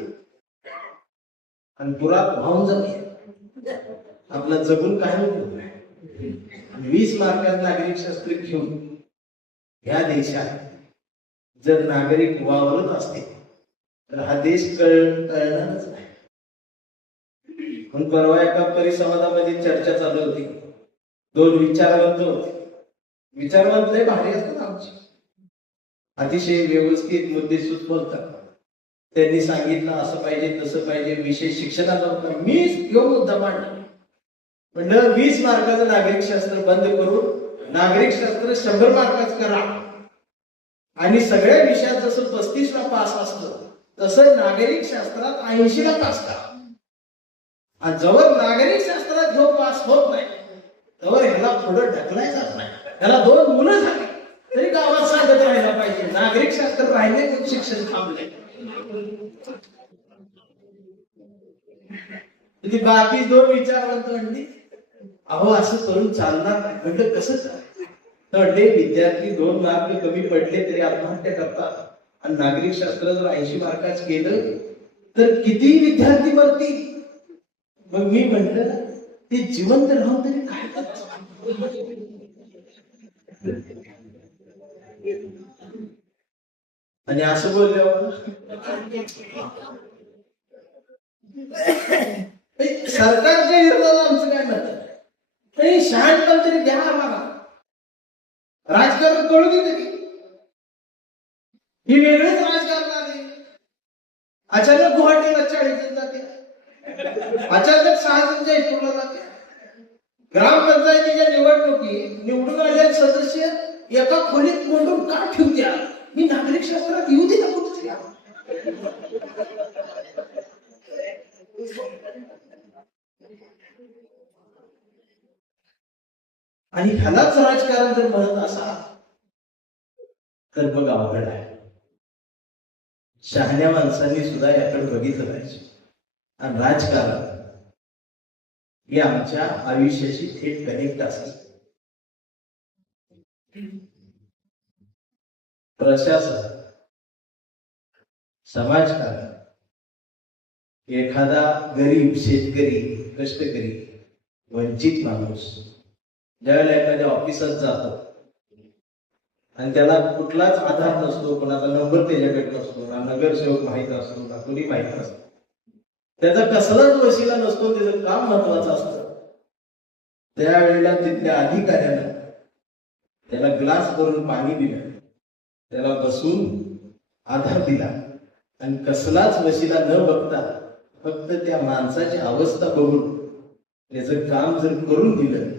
आणि पुरात वाहून जाऊया. आपला जगून काय होत. 20 मार्कात नागरिक शास्त्र घेऊन ह्या देशात जर नागरिक वावरत असते तर हा देश कळणारच नाही. पण परवा एका परिसंवादामध्ये चर्चा चालू होती. 2 विचारवंत होते. विचारवंत लय भारी असतात आमचे, अतिशय व्यवस्थित मुद्देसूद बोलतात. त्यांनी सांगितलं असं पाहिजे तसं पाहिजे, विशेष शिक्षणाचा होता. मी यो मुद्दा मांडला, म्हणलं 20 मार्काचं नागरिक शास्त्र बंद करून नागरिक शास्त्र 100 मार्काच करा आणि सगळ्या विषयात जसं 35ला पास असतं तसं नागरिक शास्त्रात 80ला पास करा. आणि जवळ नागरिक शास्त्रात जो पास होत नाही तवर ह्याला पुढे ढकलाय जात नाही. ह्याला 2 मुलं झाली तरी गावात सांगत राहायला पाहिजे, नागरिक शास्त्र राहिले पण शिक्षण थांबले. बाकी 2 विचारवंत म्हणली अहो असं करून चालणार नाही. म्हटलं कसं चाललं. विद्यार्थी 2 मार्क कमी पडले तरी आत्महत्या करतात आणि नागरिक शास्त्र जर 80 मार्काच केलं तर किती विद्यार्थी मरतील. मग मी म्हटलं ते जिवंत राहून तरी काय करतात. आणि असं बोलल्यावर सरकारच्या विरोधात आमचं काय म्हणतात, शहाणपण तरी द्या आम्हाला, राजकारण कळू दे तरी. ही वेगळंच राजकारण आले. अचानक गुवाहाटीला 40 जण जाते, अचानक 6 जण जयपूरला जाते. ग्रामपंचायतीच्या निवडणुकीत निवडून आलेले सदस्य एका खोलीत कोंडून का ठेवत्या. मी नागरिक शास्त्रात येऊ दे ना कुठे. आणि ह्यालाच राजकारण जर म्हणत असा तर मग अवघड आहे. शहाण्या माणसांनी सुद्धा याकडे बघितलं पाहिजे. आणि राजकारण हे आमच्या आयुष्याशी थेट कनेक्ट असते. प्रशासन, समाजकारण, एखादा गरीब शेतकरी, कष्टकरी, वंचित माणूस ज्यावेळेला एखाद्या ऑफिसात जातो आणि त्याला कुठलाच आधार नसतो, कोणाचा नंबर त्याच्याकडे नसतो, ना नगरसेवक माहित असतो, ना कोणी माहित असतो, त्याचा कसलाच वशिला नसतो, त्याचं काम महत्वाचं असतं, त्यावेळेला तिथल्या अधिकाऱ्यानं त्याला ग्लास भरून पाणी दिलं, त्याला बसून आधार दिला आणि कसलाच वशिला न बघता फक्त त्या माणसाची अवस्था बघून त्याचं काम जर करून दिलं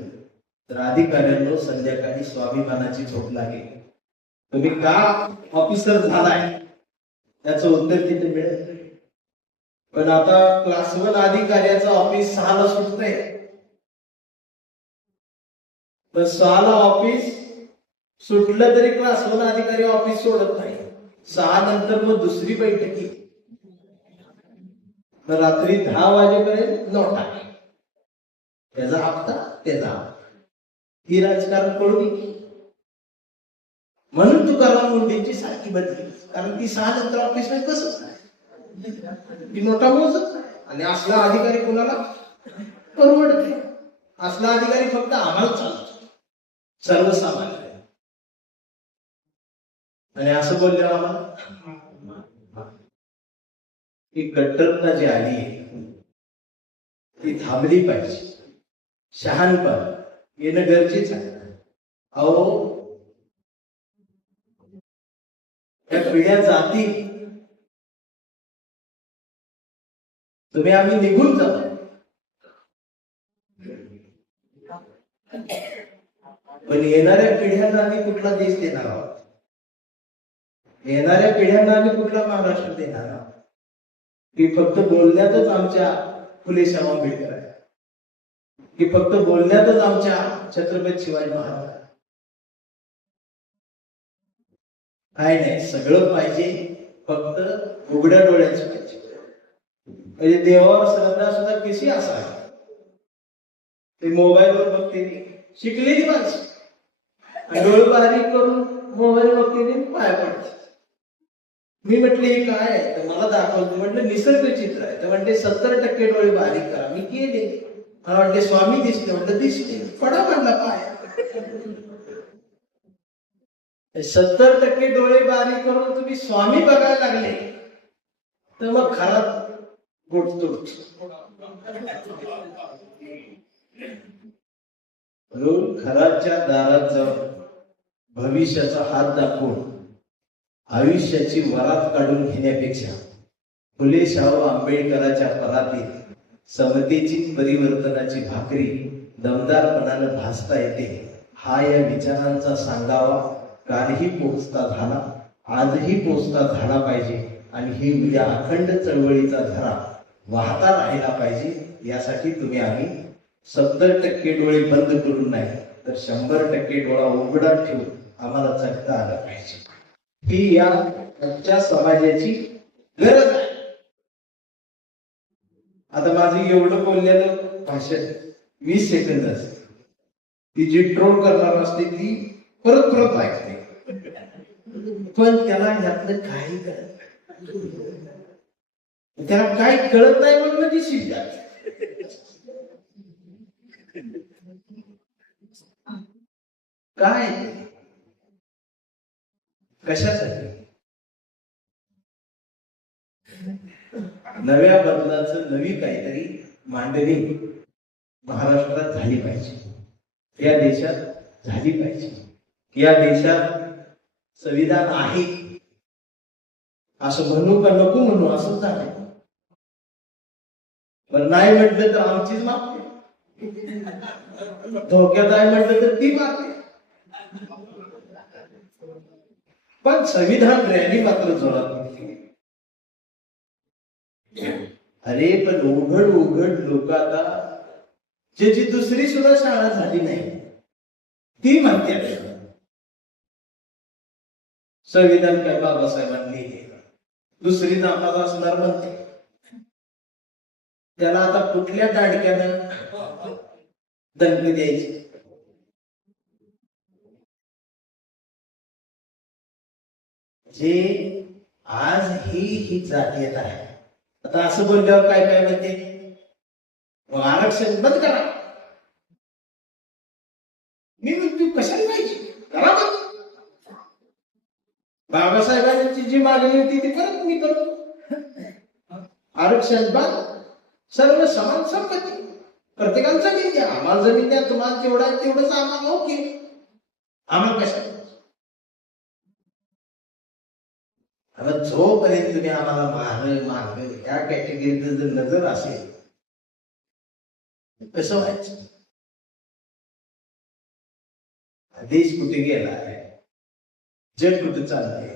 तर अधिकाऱ्यांना संध्याकाळी स्वाभिमानाची झोप लागेल. तुम्ही का ऑफिसर झालाय त्याचं उत्तर तिथे मिळत नाही. पण आता क्लास 1 अधिकाऱ्याचं ऑफिस 6ला सुटतंय, तर 6ला ऑफिस सुटलं तरी क्लास 1 अधिकारी ऑफिस सोडत नाही. 6 नंतर मग दुसरी बैठकी, तर रात्री 10 वाजेपर्यंत नोटा, त्याचा हप्ता त्याचा. ही राजकारण कळू नये म्हणून तुकाराम मुंडेंची सारखी बदली. कारण ती 6 नंतर ऑफिस नाही बसत नाही, ती नोटा मोजत नाही. आणि असला अधिकारी कोणाला परवडत नाही. असला अधिकारी फक्त आम्हाला चालतो, सर्वसामान्य. आणि असं बोलले आम्हाला की कट्टरता जी आली ती थांबली पाहिजे. शहाणपण येणं गरजेचं आहे. अहो त्या पिढ्या जातील, तुम्ही आम्ही निघून जातो, पण येणाऱ्या पिढ्यांना आम्ही कुठला देश देणार आहोत? येणाऱ्या पिढ्यांना आम्ही कुठला महाराष्ट्र देणार आहोत? की फक्त बोलण्यातच आमच्या फुले शाहू आंबेडकर आहे, की फक्त बोलण्यातच आमच्या छत्रपती शिवाजी महाराज आहे? काय नाही, सगळं पाहिजे, फक्त उघड्या डोळ्याचं पाहिजे. म्हणजे देवावर श्रद्धा सुद्धा कशी असावी ते मोबाईलवर बघते, शिकलेली माणसं डोळे बारीक करून मोबाईल बघते, पाय पडते. मी म्हटले हे काय आहे, तर मला दाखवतो. म्हटलं निसर्ग चित्र आहे, तर म्हणते 70% डोळे बारीक करा. मी केले, मला वाटते स्वामी दिसते, म्हटलं दिसते, पडा म्हणला पाय. 70% डोळे बारीक करून तुम्ही स्वामी बघायला लागले तर मग खरात गोठतोड. घराच्या दारात जाऊन भविष्याचा हात दाखवून आयुष्याची वरात काढून घेण्यापेक्षा फुले शाहू आंबेडकरांच्या परातीत समतेची परिवर्तनाची भाकरी दमदारपणानं भासता येते, हा या विचारांचा सांगावा कालही पोचता झाला, आजही पोचता झाला पाहिजे. आणि ही उद्या अखंड चळवळीचा धरा वाहता राहिला पाहिजे. यासाठी तुम्ही आम्ही 70% डोळे बंद करून नाही तर 100% डोळा उघडा ठेवून आम्हाला जगता आलं पाहिजे. ही या आजच्या समाजाची गरज आहे. आता माझं एवढं बोललेलं भाषण 20 सेकंद असते, ती जी ट्रोल करणार असते ती परत परत ऐकते, पण त्याला यातलं काही कळत नाही. त्याला काही कळत नाही म्हणून ती शिकतात. काय कशासाठी? नव्या बदलाचं नवी काहीतरी मांडणी महाराष्ट्रात झाली पाहिजे, या देशात झाली पाहिजे. या देशात संविधान आहे असं म्हणू का नको म्हणू असं झालं. पण नाही म्हटलं तर आमचीच मागते, धोक्यात आहे म्हटलं तर ती मागते. पण संविधान रॅली मात्र जोरात होती. अरे पण उघड उघड लोक आता ज्याची दुसरी सुद्धा शाळा झाली नाही ती म्हणते संविधान काय बाबासाहेबांनी लिहिले, दुसरी नापास असणार म्हणते. त्याला आता कुठल्या दाडक्यानं दंड द्यायची? जे आज ही जातीयत आहे. आता असं बोलल्यावर काय काय म्हणते, आरक्षण बंद करा. मी म्हणतो कशाला पाहिजे, करा बंद. बाबासाहेबांची जी मागणी होती ती परत मी करतो. आरक्षण बंद, सर्व समान संपत्ती प्रत्येकाला जमीन द्या. आम्हाला जमीन द्या, तुम्हाला जेवढा आहे तेवढंच आम्हाला ओके. आम्हाला कशा जोपर्यंत तुम्ही आम्हाला माग या कॅटेगरीत जर नजर असेल कसं व्हायचं? देश कुठे गेलाय, जग कुठे चाललंय?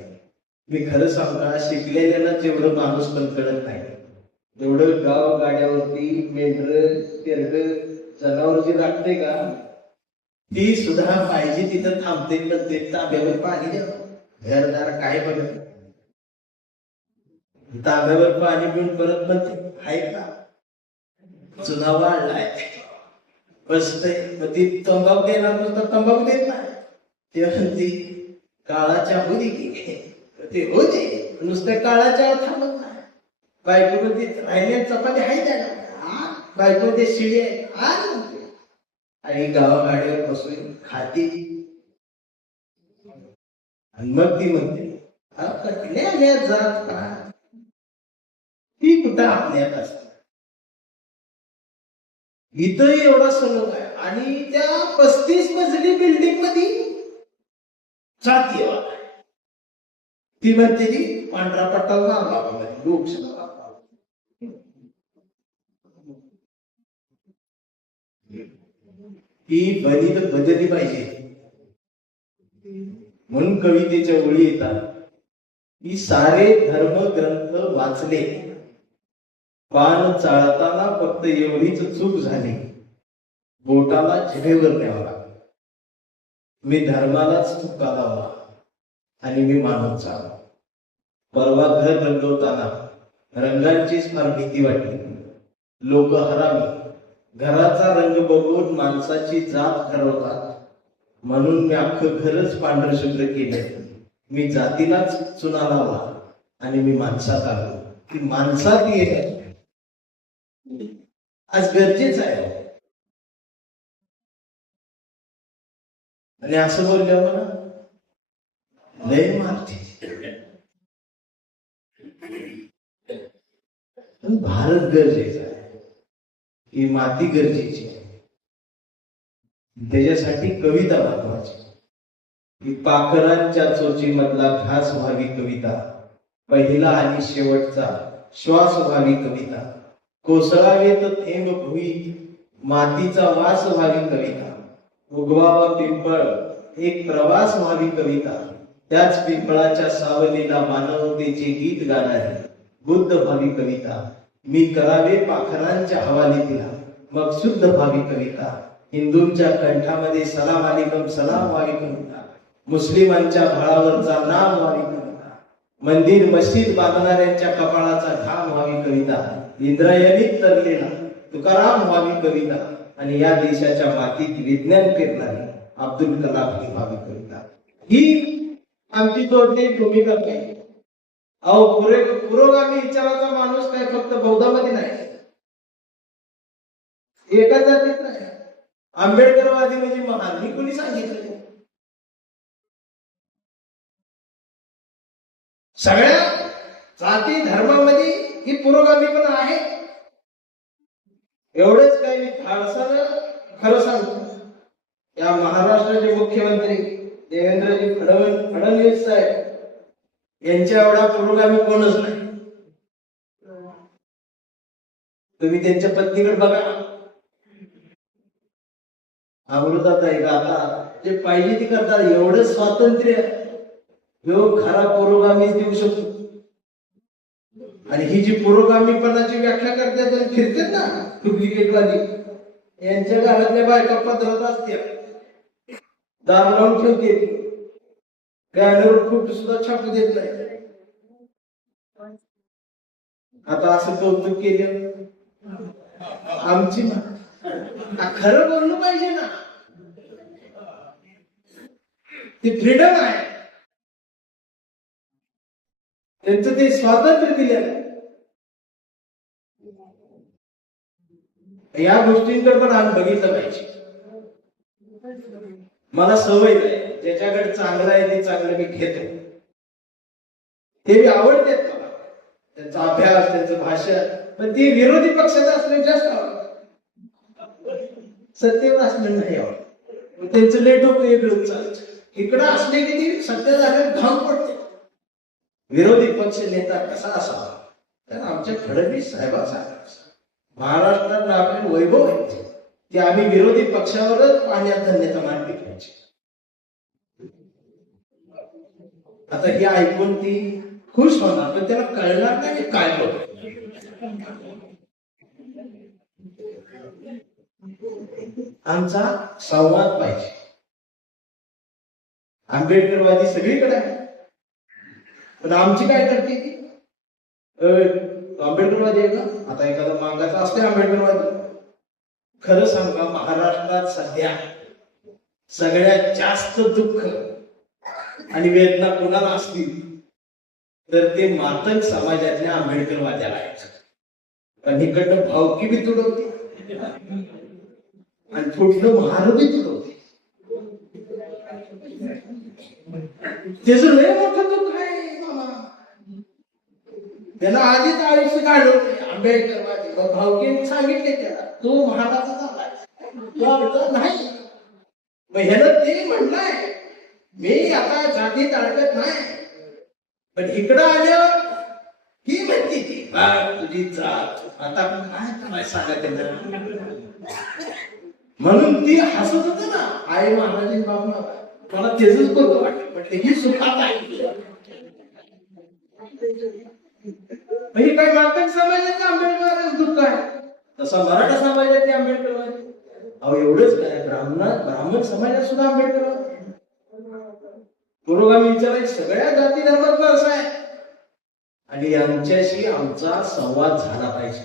मी खरं सांगू का, शिकलेल्याला जेवढं माणूस पण कळत नाही तेवढं गाव गाड्यावरती मेंढर तेरड जनावर जे लागते का, ती सुद्धा पाहिजे तिथं थांबते, पण ते तांब्यावर पाणी द्यावं, घरदार काय बघत, तांब्यावर पाणी पिऊन परत म्हणते आहे का, चुना वाढलाय, बसतंय. मग ती तंबाखू देणार नुसतं तंबाखू देत नाही, ते म्हणते काळाच्या होती की ते होते, नुसत्या काळाच्या थांबत नाही. बायको मध्ये राहिल्या चपाती आहे त्याला, बायको मध्ये शिडी आहे आणि गावागाड्यावर बसून खाते. आणि मग ती म्हणते जात का, ती कुठं आपल्यात असते. इथं एवढा सलोख आहे आणि त्या 35 मजली बिल्डिंग मध्ये जाती ती म्हणते ती पांढरा पट्टा मारला लोकसभा ही बनी तर बदलली पाहिजे. म्हणून कवितेच्या ओळी येतात की सारे धर्म ग्रंथ वाचले, पान चाळताना फक्त एवढीच चूक झाली, बोटाला जिभेवर न्यावा लागला. मी धर्मालाच चुका लावला आणि मी मानत चाललो. परवा घर रंगवताना रंगांचीच फार भीती वाटली. लोक हरामी घराचा रंग बघून माणसाची जात ठरवतात, म्हणून मी अख्खं घरच पांढरशुभ्र केलं. मी जातीलाच चुना लावला आणि मी माणसात आलो. ती माणसात येणे आज गरजेचं आहे. आणि असं बोलल्यावर मला लय मारते. पण भारत गरजेचा आहे, ही माती गरजेची आहे. त्याच्यासाठी कविता महत्वाची. ही पाखरांच्या चोची मधला घास व्हावी कविता, पहिला आणि शेवटचा श्वास व्हावी कविता, कोसळावेत थेंब भुईत मातीचा वास व्हावी कविता, उगवावा पिंपळ एक प्रवास व्हावी कविता, त्याच पिंपळाच्या सावलीला मानवतेचे गीत गाणारी बुद्ध व्हावी कविता. मी करावे पाखरांच्या हवाली तिला, मग शुद्ध व्हावी कविता. हिंदूंच्या कंठामध्ये सलाम अलिकम सलाम व्हावी कविता, मुस्लिमांच्या भाळावरचा नाम व्हावी कविता, मंदिर मस्जिद बांधणाऱ्यांच्या कपाळाचा घाम व्हावी कविता, इंद्रायणीत तरलेला तुकाराम व्हावी कविता, आणि या देशाच्या मातीत विज्ञान पेरणारी अब्दुल कलाम ही व्हावी कविता. ही आमची तोडली भूमिका पाहिजे. अहो पुरोगामी विचाराचा माणूस काय फक्त बौद्धामध्ये नाही, एका जातीत नाही. आंबेडकरवादी म्हणजे महान, मी कुणी सांगितलं? सगळ्या जाती धर्मामध्ये ही पुरोगामी पण आहे. एवढेच काही मी धाडसानं खरं सांगतो, या महाराष्ट्राचे मुख्यमंत्री देवेंद्रजी फडणवीस साहेब यांच्या एवढा पुरोगामी कोणच नाही. तुम्ही त्यांच्या पत्नीकडे बघा, अमृतात आहे गाता, जे पाहिजे ते करतात. एवढं स्वातंत्र्य ह्यो खरा पुरोगामी देऊ शकतो. आणि ही जी पुरोगामीपणाची व्याख्या करतात आणि फिरतात ना डुप्लिकेटवादी, यांच्या घरातल्या बायका पदरात असत्या, दार लावून ठेवते, बॅनरवर फोटो सुद्धा छापू देत नाही. आता असं कौतुक केलं आमची, खरं बोललं पाहिजे ना, ते फ्रीडम आहे, त्यांचं ते स्वातंत्र्य दिलेलं. या गोष्टींकडे पण आम्ही बघितलं पाहिजे. मला सवय आहे, ज्याच्याकडे चांगलं आहे ते चांगलं मी घेतो, ते मी आवडतात मला, त्यांचा अभ्यास, त्यांचं भाषण. पण ते विरोधी पक्षाचं असलं जास्त आवडतं, सत्तेवर असलं नाही आवडत. त्यांचं लेट डोकं वेगळं चालतं. इकडं असले की ती सत्य झाल्यावर घाम पडते. विरोधी पक्ष नेता कसा असावा, तर आमच्या फडणवीस साहेबांचा महाराष्ट्रात आपले वैभव आहे. की आम्ही विरोधी पक्षावरच पाण्यात धन्यता मांडली पाहिजे. आता हे ऐकून ती खुश होणार, पण त्याला कळणार नाही काय होत. आमचा संवाद पाहिजे. आंबेडकरवादी सगळीकडे आहे, पण आमची काय करते ती, आंबेडकरवादी आहे का? आता एखादा मागाचा असते आंबेडकरवादी. खरं सांगा, महाराष्ट्रात सध्या सगळ्यात जास्त दुःख आणि वेदना कुणाला असतील तर ते मातंग समाजातल्या आंबेडकरवाद्याला आहेत. पण इकडनं भावकी बी तुडवते आणि पुढलं महारबी तुडवते. त्याच लय मोठं दुःख आहे बाबा. त्याला आधीच आयुष्य घालवले आंबेडकरवादी. भावकीने सांगितले त्याला, तू महाराजा झालाय, तू नाही. मग ह्यानं ते म्हणलंय, मी आता जातीत अडकत नाही. पण इकडं आल्यावर ही म्हणते ती तुझी जात आता काय करायला सांगा त्यांना. म्हणून ती हसत होते ना आई महाराजी बाबा. मला तेच बरं वाटत, म्हटलं ही सुखात आहे. ही काय मातंग समाजाचे आंबेडकर दुःख आहे, तसा मराठा समाजाचे आंबेडकर. अहो एवढंच काय, ब्राह्मण समाजात सुद्धा आंबेडकर, पुरोगामी विचारायचे सगळ्या जाती धर्मात माणसं आहे. आणि यांच्याशी आमचा संवाद झाला पाहिजे.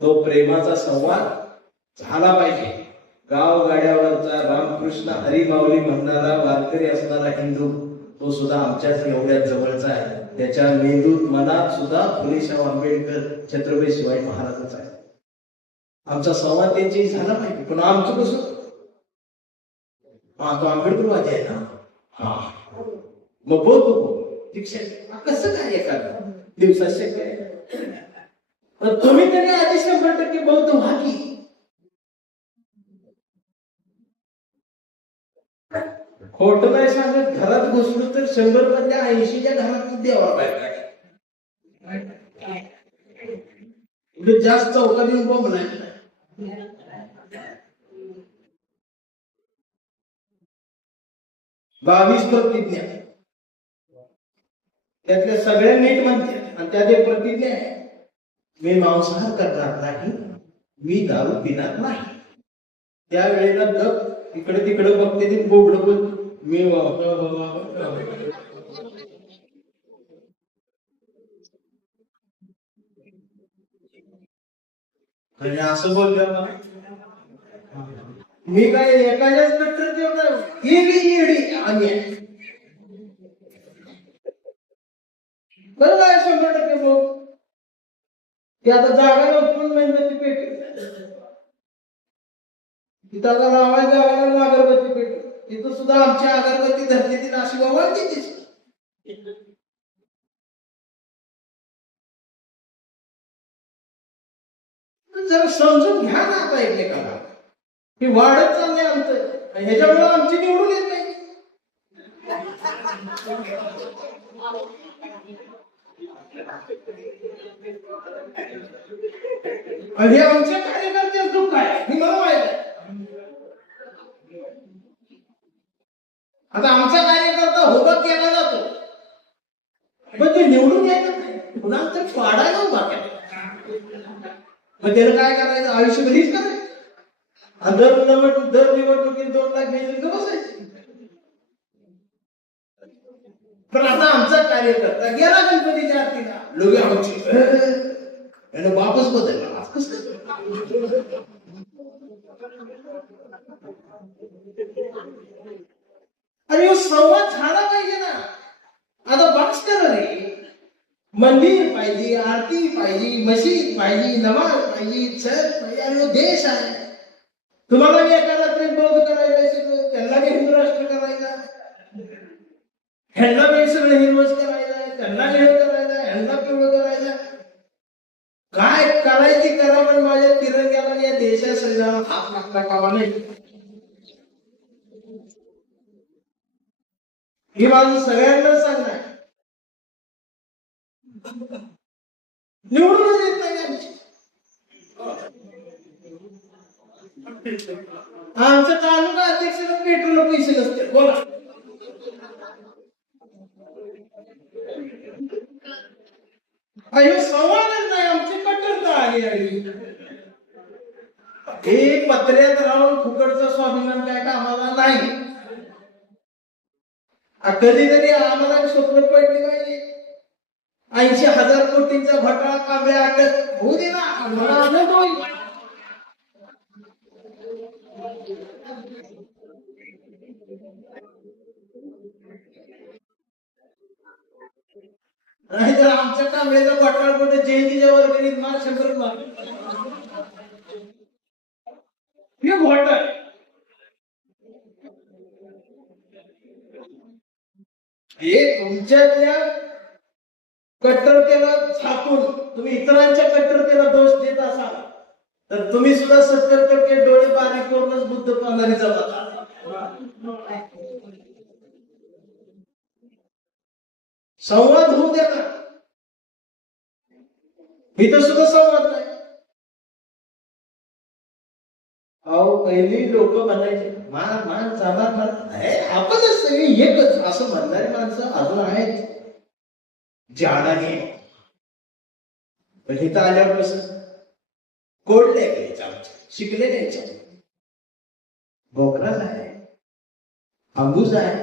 तो प्रेमाचा संवाद झाला पाहिजे. गाव गाड्यावरचा रामकृष्ण हरिमाऊली म्हणणारा वारकरी असणारा हिंदू तो सुद्धा आमच्याच एवढ्याच जवळचा आहे. त्याच्या मेंदूत मनात सुद्धा फुले शाहू आंबेडकर छत्रपती शिवाजी महाराजच आहे. आमचा संवाद त्यांच्याशी झाला पाहिजे. पण आमचं कसं, तो आंबेडकरवादी आहे ना, हा मग बोल शिक्षक कसं काय एखादं दिवसात शक्य आहे. तुम्ही तरी आधी 100% बौद्ध व्हा की. खोट नाही सांगत, घरात घुसलो तर 100 मधल्या 80च्या घरात द्यावा पाहिजे. जास्त चौकात येऊन बोंबलाय. 22 प्रतिज्ञा, त्यातल्या सगळ्या नीट म्हणते. आणि त्यात एक प्रतिज्ञा आहे, मी मांसाहार करणार नाही, मी दारू पिणार नाही. त्यावेळेला गप इकडे तिकडे बघते ती बोबड बोल, मी असं बोललं. मी काय एखाद्याच कट्टर तेवढं येडी आणि बरं आहे 100% बोल. ते आता जागा नसून मेहनती पेट तिथं आता लावायचं अगरबत्ती पेट, तिथं सुद्धा आमची अगरबत्ती धरली ती नाशिक वाढते. जरा समजून घ्या ना आता एकमेकाला. ही वाढत चालले आमचं, ह्याच्यामुळे आमची निवडून येत नाही. हे आमच्या कार्यकर्त्याच दुःख आहे, हे मला माहित आहे. आता आमचा कार्यकर्ता उभा केला जातो, पण ते निवडून यायला नाही, पुन्हा तर पाडायला उभा केला. मग त्याला काय करायचं, आयुष्यभरीच करायचं. दर निवडणुकीत 2 लाख घ्यायचे का बसायचे. पण आता आमचा कार्यकर्ता गेला गणपतीच्या आरतीला, लोक आमची वापस बदलला. अरे संवाद झाला पाहिजे ना. आता बास करा रे, मंदिर पाहिजे, आरती पाहिजे, मशीद पाहिजे, नमाज पाहिजे, सर पाहिजे. आणि देश आहे. तुम्हाला एका रात्री बौद्ध करायला, त्यांना हिंदू राष्ट्र करायचा, ह्यांना मी सगळं हिरवच करायचं, त्यांना हिरव करायचं, ह्यांना पिवळं करायचं. काय करायची करा, पण माझ्या तिरंग्याला या देशा शरीराला हात लागता कामा नाही. ही माझं सगळ्यांना सांगणार. निवडूनच येत नाही आमची. आमच्या तालुका अध्यक्षाला पेट्रोल पैसे नसते. बोला अयो संवादच नाही, आमची कट्टरता आली. हे पत्र्यात राहून फुकटचं स्वाभिमान काय कामाला नाही. कधीतरी आम्हाला स्वप्न पडली पाहिजे. 80,000 कोटींचा घोटाळा कांबळ्या अटक होऊ दे ना, आम्हाला आनंद होईल. नाहीतर आमच्या कांबळ्याचा घोटाळा कुठे जयंतीच्या वर्गणीत मार 100 मार हे घोटाळा. हे तुमच्यातल्या कट्टरतेला झाकून तुम्ही इतरांच्या कट्टरतेला दोष देत असाल तर तुम्ही सुद्धा 70% डोळे बारीक करूनच बुद्ध पांढरीचा बघा. संवाद होऊ द्या ना. इथं सुद्धा संवाद नाही. अहो पहिली लोक म्हणायचे मान मान चालणार आपणच सगळी एकच असं म्हणणारी माणसं अजून आहेत जाडाने. पण इथं आल्यावर कसं कोडले शिकले द्यायच्या बोकराच आहे, अंबूज आहे,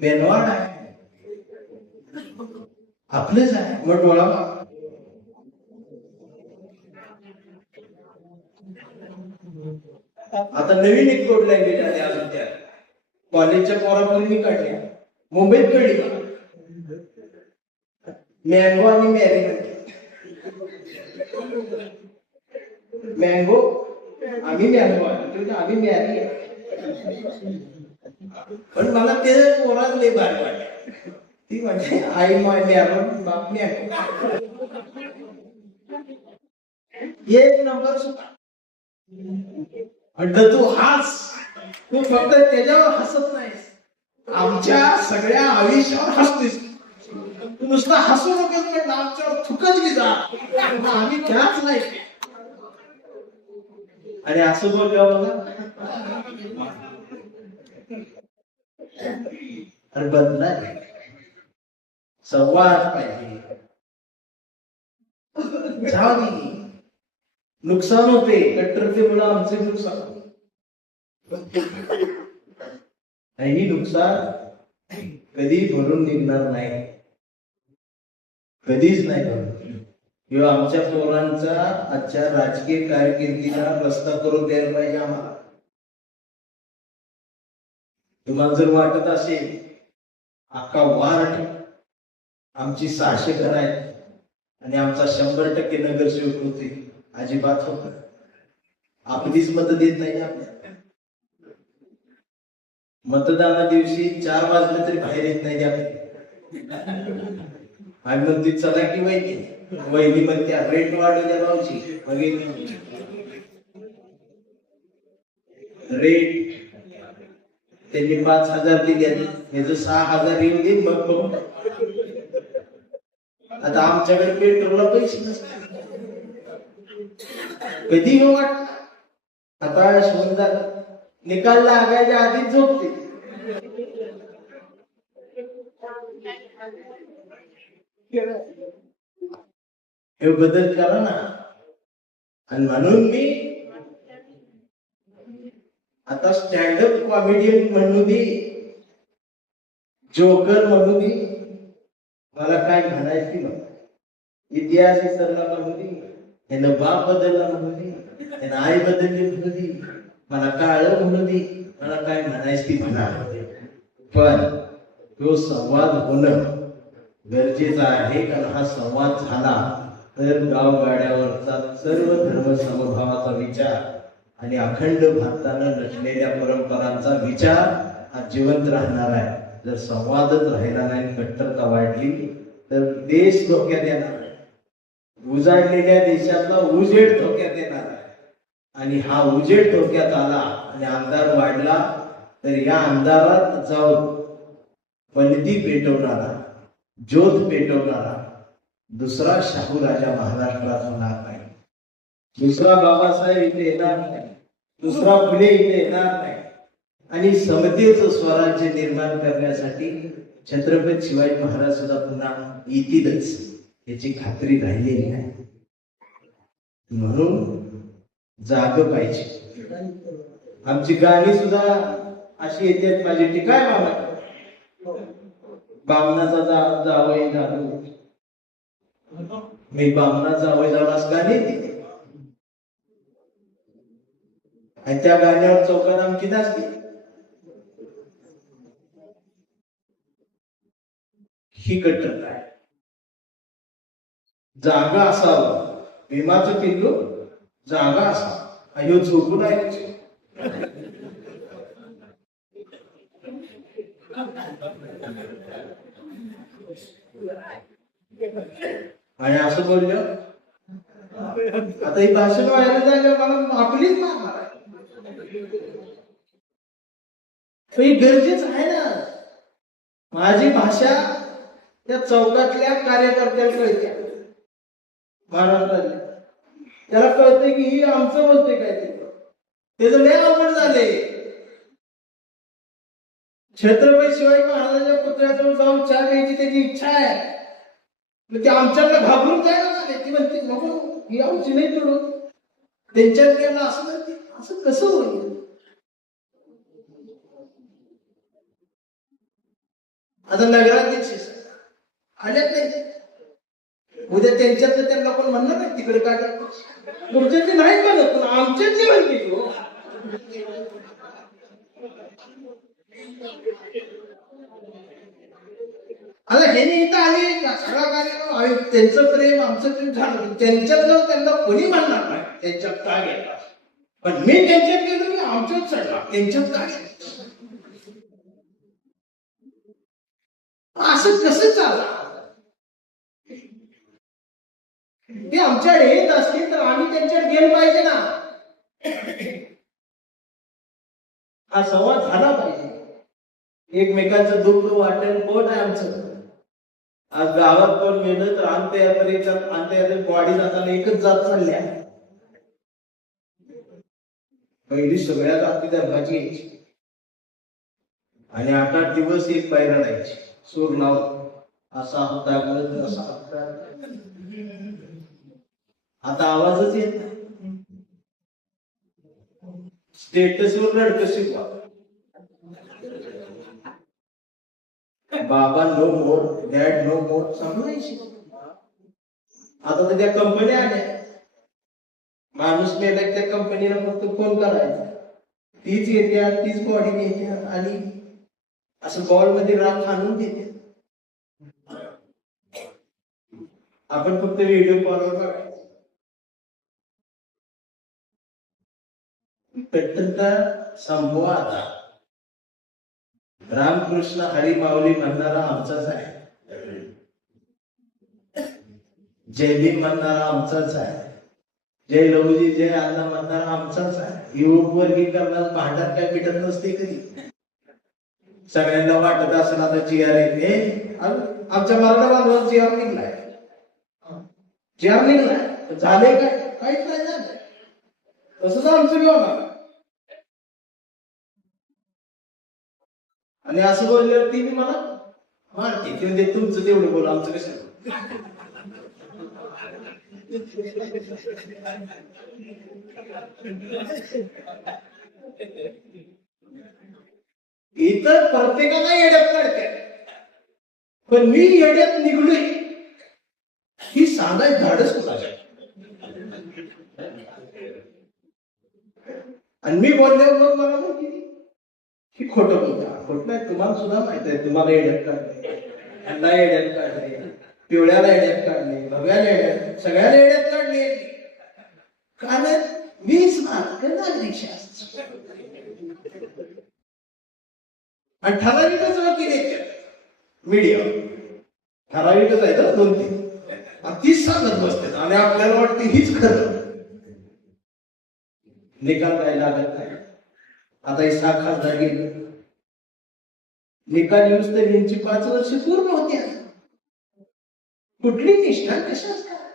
बेनवाड आहे, आपलंच आहे. मग डोळा आता नवीन एक कोड लँग्वेज आली अजून त्या कॉलेजच्या पोरामुळे काढल्या. मुंबईत कळली मँगो आणि मॅरी म्हणते. मँगो आम्ही मँगो आहे, आम्ही मॅरी आहे. पण मला ते पोरात लय भारी वाटले. ती म्हणजे आई माय मॅरो बाप मँगो. एक नंबर सुद्धा म्हणलं तू हास, तू फक्त त्याच्यावर हसत नाहीस, आमच्या सगळ्या आयुष्यावर हसतेस. तू नुसतं हसू नकोस म्हटलं, आमच्यावर थुकत बी जा, आम्ही त्याच नाही. आणि असं बोलल्यावर बघा अरे बदला संवाद पाहिजे. जाऊ नुकसान होते कट्टरतेमुळे आमचे नुकसान नाही. नुकसान कधी भरून निघणार नाही, कधीच नाही भरून. किंवा आमच्या पोरांचा आजच्या राजकीय कारकिर्दीला रस्ता करून द्यायला पाहिजे आम्हाला. तुम्हाला जर वाटत असेल अख्खा वार्ड आमची 600 घरं आहेत आणि आमचा 100% नगरसेवक होते, अजिबात होत. आपलीच मत देत नाही आपल्या. मतदाना दिवशी 4 वाजले तरी बाहेर येत नाही आपले. आम्ही म्हणते चला की वहिनी म्हणते रेट वाढवल्या भाऊची. रेट त्यांनी 5,000 दिले, हे जर 6,000 येऊन दे मग बघू. आता आमच्याकडे पेट्रोलला पैसे नसतात. कधी हो वाटत आता सुंदर निकाल लागायच्या आधी झोपते. हे बदल करा ना. आणि म्हणून मी आता स्टँडअप कॉमेडियन म्हणू दे, जोकर म्हणू दे, मला काय म्हणायची ना, इतिहास विसरला म्हणू दे, त्यानं बाप बदलला म्हणू दे, त्यानं आई बदलली म्हणू दे, मला काळ म्हणू दे, मला काय म्हणायची म्हणा. पण तो संवाद होणं गरजेचं आहे. कारण हा संवाद झाला तर गावगाड्यावरचा सर्व धर्म समभावाचा विचार आणि अखंड भारतानं रचलेल्या परंपरांचा विचार हा जिवंत राहणार आहे. जर संवादच राहिला नाही, कट्टरता वाढली तर देश धोक्यात येणार आहे. उजाडलेल्या देशातला उजेड धोक्यात येणार आहे. आणि हा उजेड धोक्यात आला आणि अंधार वाढला तर या अंधारात जाऊन पणती पेटवणारा, ज्योत पेटवणारा दुसरा शाहू राजा महाराष्ट्रात होणार नाही. दुसरा बाबासाहेब इथे येणार नाही, दुसरा फुले इथे येणार नाही आणि समतेचं स्वराज्य निर्माण करण्यासाठी छत्रपती शिवाजी महाराज सुद्धा पुन्हा येतीलच याची खात्री राहिलेली नाही. म्हणून जाग पाहिजे. आमची गाणी सुद्धा अशी येतात. माझी टीका आहे बाबा, बामणाचा जावई जादू, मी बामणा जावई जावास गाणी येते आणि त्या गाण्यावर चौकात आमची नाचते. ही कट्टरता आहे. जागा असावं, भीमाचं पिल्लू जागा असावा, ह्यो झोपून आहे. आणि असं बोललं आता ही भाषण व्हायला जायला मला आपलीच मारणार आहे. हे गरजेचं आहे ना. माझी भाषा त्या चौकातल्या कार्यकर्त्याला कळते, महाराष्ट्रातल्या त्याला कळतंय की ही आमचं बोलते काय ते. त्याचं लय अवघड झाले. छत्रपती शिवाजी महाराजांच्या पुतळ्याजवळ जाऊन चहा घ्यायची त्याची इच्छा आहे. मग ते आमच्याकडे घाबरून जायला झाले. ती म्हणते नको, ही आमची नाही तोडून त्यांच्यात गेला असं म्हणते. असं कसं होईल? आता नगराध्यक्ष आल्यात नाही, उद्या त्यांच्यात त्यांना कोण म्हणणार नाही तिकडे काय तुमच्यातली नाही म्हणत, पण आमच्यातली म्हणते तो. आता हे इथं आले सगळा कार्यक्रम त्यांचं प्रेम आमचं प्रेम झालं, त्यांच्यातलं त्यांना कोणी म्हणणार नाही त्यांच्यात का गेला. पण मी त्यांच्यात गेलो की आमच्यात चढला, त्यांच्यात का गेला. असं कसं चाललं? ते आमच्याकडे येत असतील तर आम्ही त्यांच्याकडे गेलो पाहिजे ना. हा संवाद झाला पाहिजे. एकमेकांचं दुःख वाटेल कोण आहे आमचं. आज गावात कोण गेलं तर अंत्ययात्रेत वाडी जाताना एकच जात चालल्या. पहिली सगळ्या जाती धर्माची यायची आणि 8-8 दिवस एक पायरा राहायची. सूर लावत असा होता असा होता. आता आवाजच येत नाही. स्टेटसवर रडकं शिकवा, बाबा नो मोर, डॅड नो मोर सांगायची. आता तर त्या कंपन्या आल्या. माणूस मेला त्या कंपनीला फक्त फोन करायचा, तीच येत्या, तीच बॉडी येत्या आणि असं बॉल मध्ये राख आणून देते. आपण फक्त व्हिडिओ कॉलवर बघायचं. कट्टरता संपवा आता. रामकृष्ण हरी माऊली म्हणणारा आमचाच आहे, जय भीम म्हणणारा आमचाच आहे, जय लहुजी जय अण्णा म्हणणारा आमचाच आहे. युवक वर्गीकरणात भांडण काय पिटत नसते कधी. सगळ्यांना वाटत असेल आता जीआर येते. आमच्या मराठा बांधवात जीआर निघलाय, जीआर निघलाय झाले काय? काहीच नाही झालं. तसंच आमचं घेऊन आणि असं बोलल्यावर ती मला मारते. म्हणजे तुमचं तेवढं बोल, आमचं कसं. इतर प्रत्येकाला येड्यात काढते, पण मी येड्यात निघलोय ही सांगाय धाडस कुणाच्या. आणि मी बोलल्यावर मग मला माहिती ही खोटं बोलता. खोट नाही, तुम्हाला सुद्धा माहित आहे. तुम्हाला येड्यात काढले, यांना येड्यात काढले, पिवळ्याला येड्यात काढले, भगव्याला येड्यात, सगळ्याला येड्यात काढले. कारण 20 मार्क नागरिक शास्त्र आणि ठराविकच वकील येतात मीडिया. ठराविकच आहे तर 2-3 तीच सांगत बसतात आणि आपल्याला वाटते हीच खरं. निकाल काय लागत नाही. आता हे 6 खासदार गेले, निकाल येऊस तर यांची 5 वर्ष पूर्ण होती. कुठली निष्ठा कशा असतात?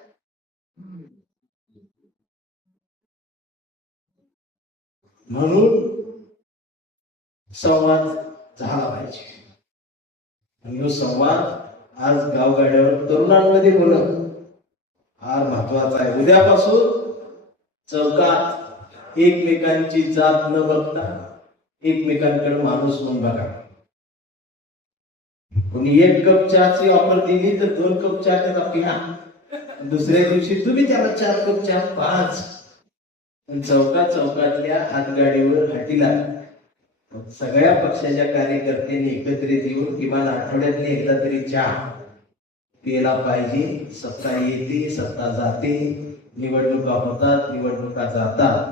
म्हणून संवाद झाला पाहिजे. आणि तो संवाद आज गावगाड्यावर तरुणांमध्ये होणं हा महत्वाचा आहे. उद्यापासून चौकात एकमेकांची जात न बघता एकमेकांकडे माणूस म्हणून बघा. कोणी 1 कप चहाची ऑफर दिली तर 2 कप चहा त्याचा पिहा. दुसऱ्या दिवशी तुम्ही त्याला 4 कप चहा 5. चौकातल्या हातगाडीवर हाटीला सगळ्या पक्षाच्या कार्यकर्त्यांनी एकत्रित येऊन किमान आठवड्यातले एकदा तरी चहा प्यायला पाहिजे. सत्ता येते, सत्ता जाते, निवडणुका होतात, निवडणुका जातात,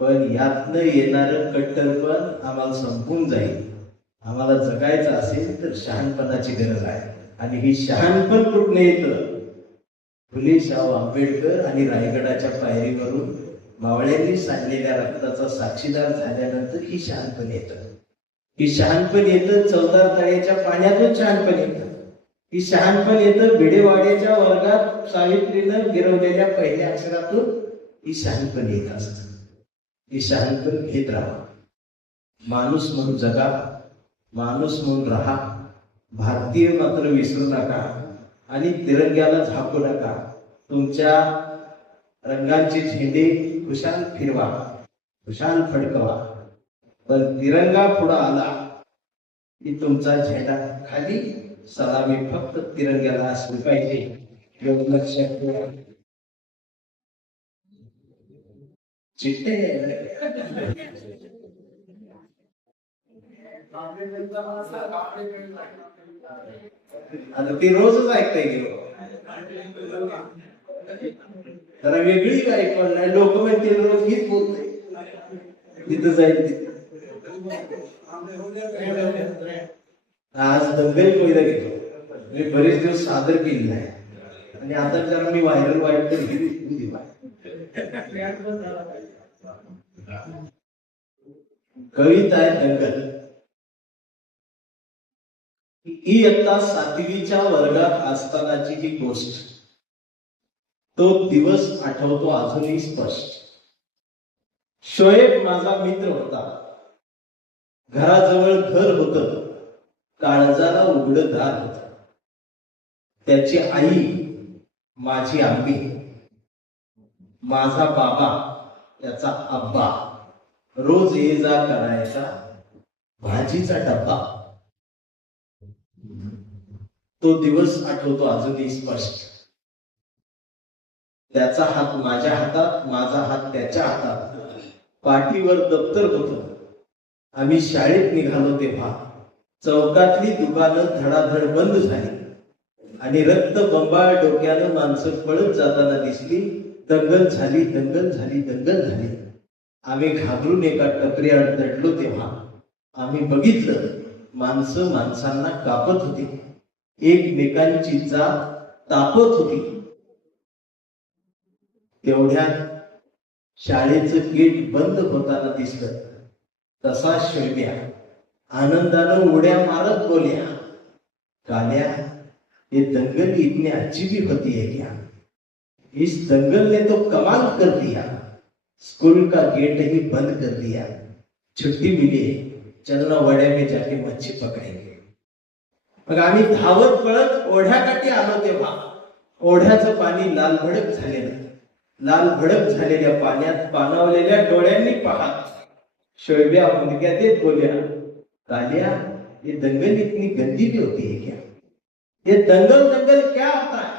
पण यातनं येणारं कट्टरपण आम्हाला संपून जाईल. आम्हाला जगायचं असेल तर शहाणपणाची गरज आहे. आणि ही शहाणपण कुठनं येतं? फुले शाहू आंबेडकर आणि रायगडाच्या पायरीवरून मावळ्यांनी सांडलेल्या रक्ताचा साक्षीदार झाल्यानंतर ही शहाणपण येतं. ही शहाणपण येतं चौदार तळ्याच्या पाण्यातून शहाणपण येतं. ही शहाणपण येतं भिडेवाड्याच्या वर्गात सावित्रीनं गिरवलेल्या पहिल्या अक्षरातून ही शहाणपण येत असत. ही शहाणपण घेत राहा. माणूस म्हणून जगा, माणूस म्हणून राहा. भारतीय मात्र विसरू नका आणि तिरंग्याला झाकू नका. तुमच्या रंगांचे झेंडे खुशाल फिरवा, खुशाल फडकवा, पण तिरंगा पुढे आला की तुमचा झेंडा खाली. सलामी फक्त तिरंग्याला असली पाहिजे, एवढं लक्षात ठेवा. चिट्टे आता ती रोजच ऐकताय गेलो. जरा वेगळी काय पण नाही. लोक म्हणते रोज हीच बोलते, तिथं जाईल. आज दंगल कोयदा घेतो. मी बरेच दिवस सादर केली नाही आणि आता जरा मी व्हायरल वाईट तर घेतली. कविता आहे दंगल. इयत्ता 7वीच्या वर्गात असतानाची ही गोष्ट. तो दिवस आठवतो अजूनही स्पष्ट. शोएब माझा मित्र होता. घराजवळ घर होतं, काळजाला उघडं दार होत. त्याची आई माझी आंबी, माझा बाबा त्याचा आब्बा. रोज ये जा करायचा भाजीचा डब्बा. तो दिवस आठवतो अजूनही स्पष्ट. त्याचा हात माझ्या हातात, माझा हात त्याच्या हातात. पाठीवर दप्तर होतं. आम्ही शाळेत निघालो तेव्हा चौकातली दुकानं धडाधड बंद झाली आणि रक्त बंबाळ डोक्यानं माणसं पळत जाताना दिसली. दंगल झाली, दंगल झाली, दंगल झाली. आम्ही घाबरून एका टपरीवर दडलो तेव्हा आम्ही बघितलं माणसं माणसांना कापत होती, एकमेकांची जात तापत होती. तेवढ्यात शाळेचं गेट बंद होताना दिसलं. तसा शोभ्या आनंदानं उड्या मारत बोल्या, काल्या ये दंगल इतनी अच्छी भी होती है क्या? इस दंगल ने तो कमाल कर दिया. स्कूल का गेट ही बंद कर दिया. छुट्टी मिली, चलना वड्या में जाके मच्छी पकड़ेंगे. मग आम्ही धावत पळत ओढ्याकाठी आलो तेव्हा ओढ्याचं पाणी लाल भडक झालेलं. लाल भडक झालेल्या पाण्यात पाणावलेल्या डोळ्यांनी पाहत शोएब्या मुंडक्या देत बोल्या, कालिया ये दंगल इतनी गंदी भी होती है क्या? ये दंगल दंगल क्या होता है?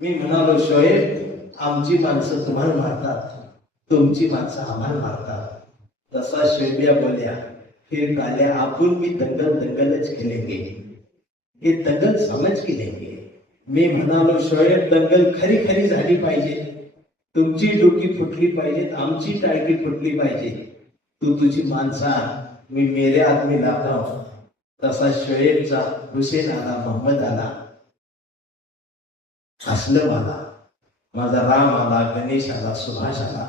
मी म्हणालो, शोएब आमची माणसं तुम्हाला मारतात, तुमची माणसं आम्हाला मारतात. तसा शोएब्या बोल्या, फिर कालिया आपण भी दंगल दंगलच खेलेंगे, ये दंगल समज के लेंगे. मी म्हणालो, शोएब दंगल खरी खरी झाली पाहिजे. तुमची डोकी फुटली पाहिजेत, आमची टाळकी फुटली पाहिजे. तू तुझी माणसा, मी मेरे आदमी लावला. तसा शोएबचा हुसेन आला, मोहम्मद आला, असलम आला, माझा राम आला, गणेश आला, सुभाष आला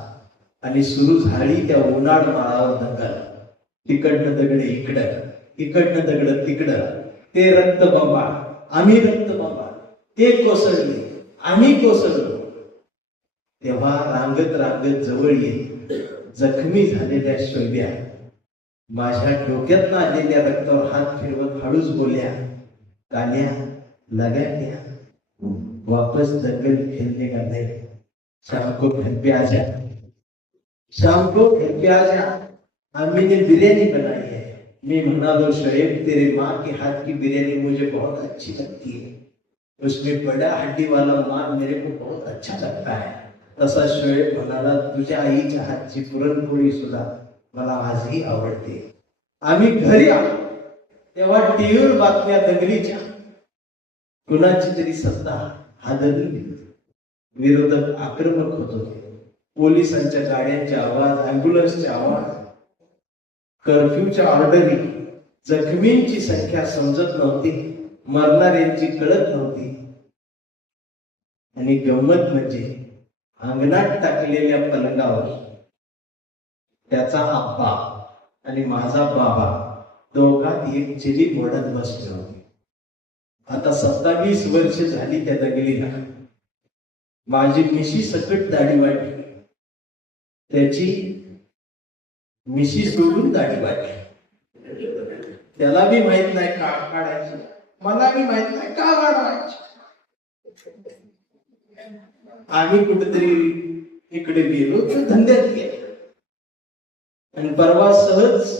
आणि सुरू झाली त्या उन्हाळ माळावर दंगल. तिकडनं दगड इकडं, इकडनं दगड तिकडं. ते रक्तबंबाळ, आम्ही रक्तबंबाळ. ते कोसळले, आम्ही कोसळलो. तेव्हा रांगत रांगत जवळ येत जखमी झालेल्या शोभ्या माझ्या डोक्यात आलेल्या रक्तावर हात फिरवत हळूच बोलल्या, काल्या लगा क्या, वापस जंगल खेलने का नहीं, शाम को घर पे आ जा, शाम को घर पे आ जा, अम्मी ने बिरयानी बनाई है। मैं म्हणालो, शोएब तेरे माँ के हाथ की बिरयानी मुझे बहुत अच्छी लगती है, उसमें बड़ा हड्डी वाला मांस मेरे को बहुत अच्छा लगता है। तसा शोएब म्हणाला, तुझ्या आईच्या हातची पुरणपोळी सुद्धा मला आजही आवडते। आम्ही घरी आलो तेव्हा टीव्हीवर बातम्या दंगलीच्या, कुणाची तरी सत्ता हादरली, विरोधक आक्रमक होत होते, पोलिसांच्या गाड्यांचे आवाज, अँब्युलन्सचे आवाज, कर्फ्यूच्या ऑर्डरी, जखमींची संख्या समजत नव्हती, मरणाऱ्यांची कळत नव्हती। आणि गंमत म्हणजे अंगणात टाकलेल्या पलंगावर त्याचा आब्बा आणि माझा बाबा दोघात एक चिली मोडत बसले होते। आता 27 वर्ष झाली त्या दंगलीला। माझी मिशी सकट दाढी वाढली, त्याची मिशी सोडून दाढी वाढली। त्याला बी माहित नाही का काढायची, मला बी माहित नाही का वाढवायची। आम्ही कुठेतरी इकडे गेलो तर धंद्यात गेलो, आणि परवा सहज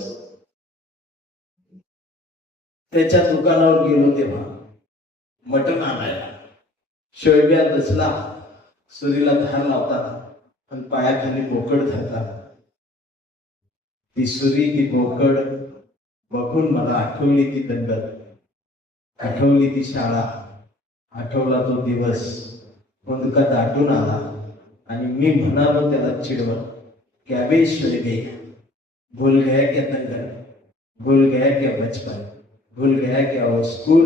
त्याच्या दुकानावर गेलो तेव्हा मटण आणायला, शोयब्या दसला सुरीला धार लावताना आणि पायाखाली बोकड धरताना, ती सुरी ती बोकड बघून मला आठवली ती दंगल, आठवली ती शाळा, आठवला तो दिवस, कोणका दाटून आला। आणि मी म्हणालो त्याला चिडवत, क्या बे शोयबे, भूल गया क्या दंगल, भूल गया क्या बचपन, भूल गया क्या वो स्कूल,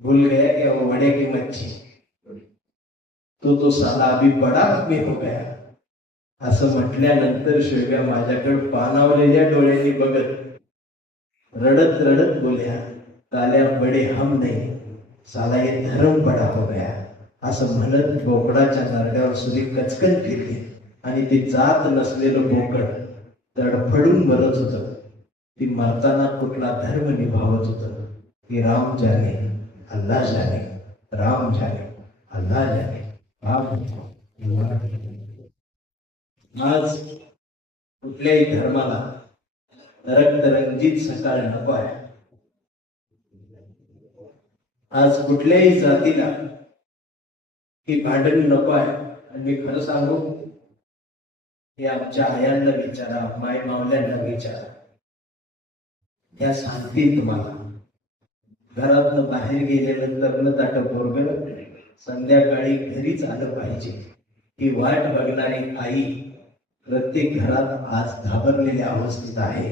भूल गया क्या वो वड़े की मच्छी, तो साला अभी बड़ा आदमी हो गया। असं म्हटल्यानंतर शोयब्या माझ्याकडे पाणावलेल्या डोळ्यांनी बघत रडत रडत बोल्या, काल्या बडे हम नहीं, साला ये धर्म बडा हो गया। असं म्हणत बोकडाच्या नरड्यावर सुरी कचकन फिरली आणि ते जात नसलेलं बोकड तडफडून मरत होतं। ती मरताना कुठला धर्म निभावत होतं, की राम जाने अल्लाह जाने, राम जाने अल्लाह जाने, राम जाने। आज कुठल्याही धर्माला रक्तरंजित सकाळ नको आहे, आज कुठल्याही जातीला ही भांडण नको आहे। आणि मी खरं सांगू, हे आमच्या आयांना विचारा, माय मावल्यांना विचारा, या सांगतील तुम्हाला। घरातनं बाहेर गेल्यानंतर न ताट पोरगं संध्याकाळी घरीच आलं पाहिजे, ही वाट बघणारी आई प्रत्येक घरात आज घाबरलेल्या अवस्थेत आहे।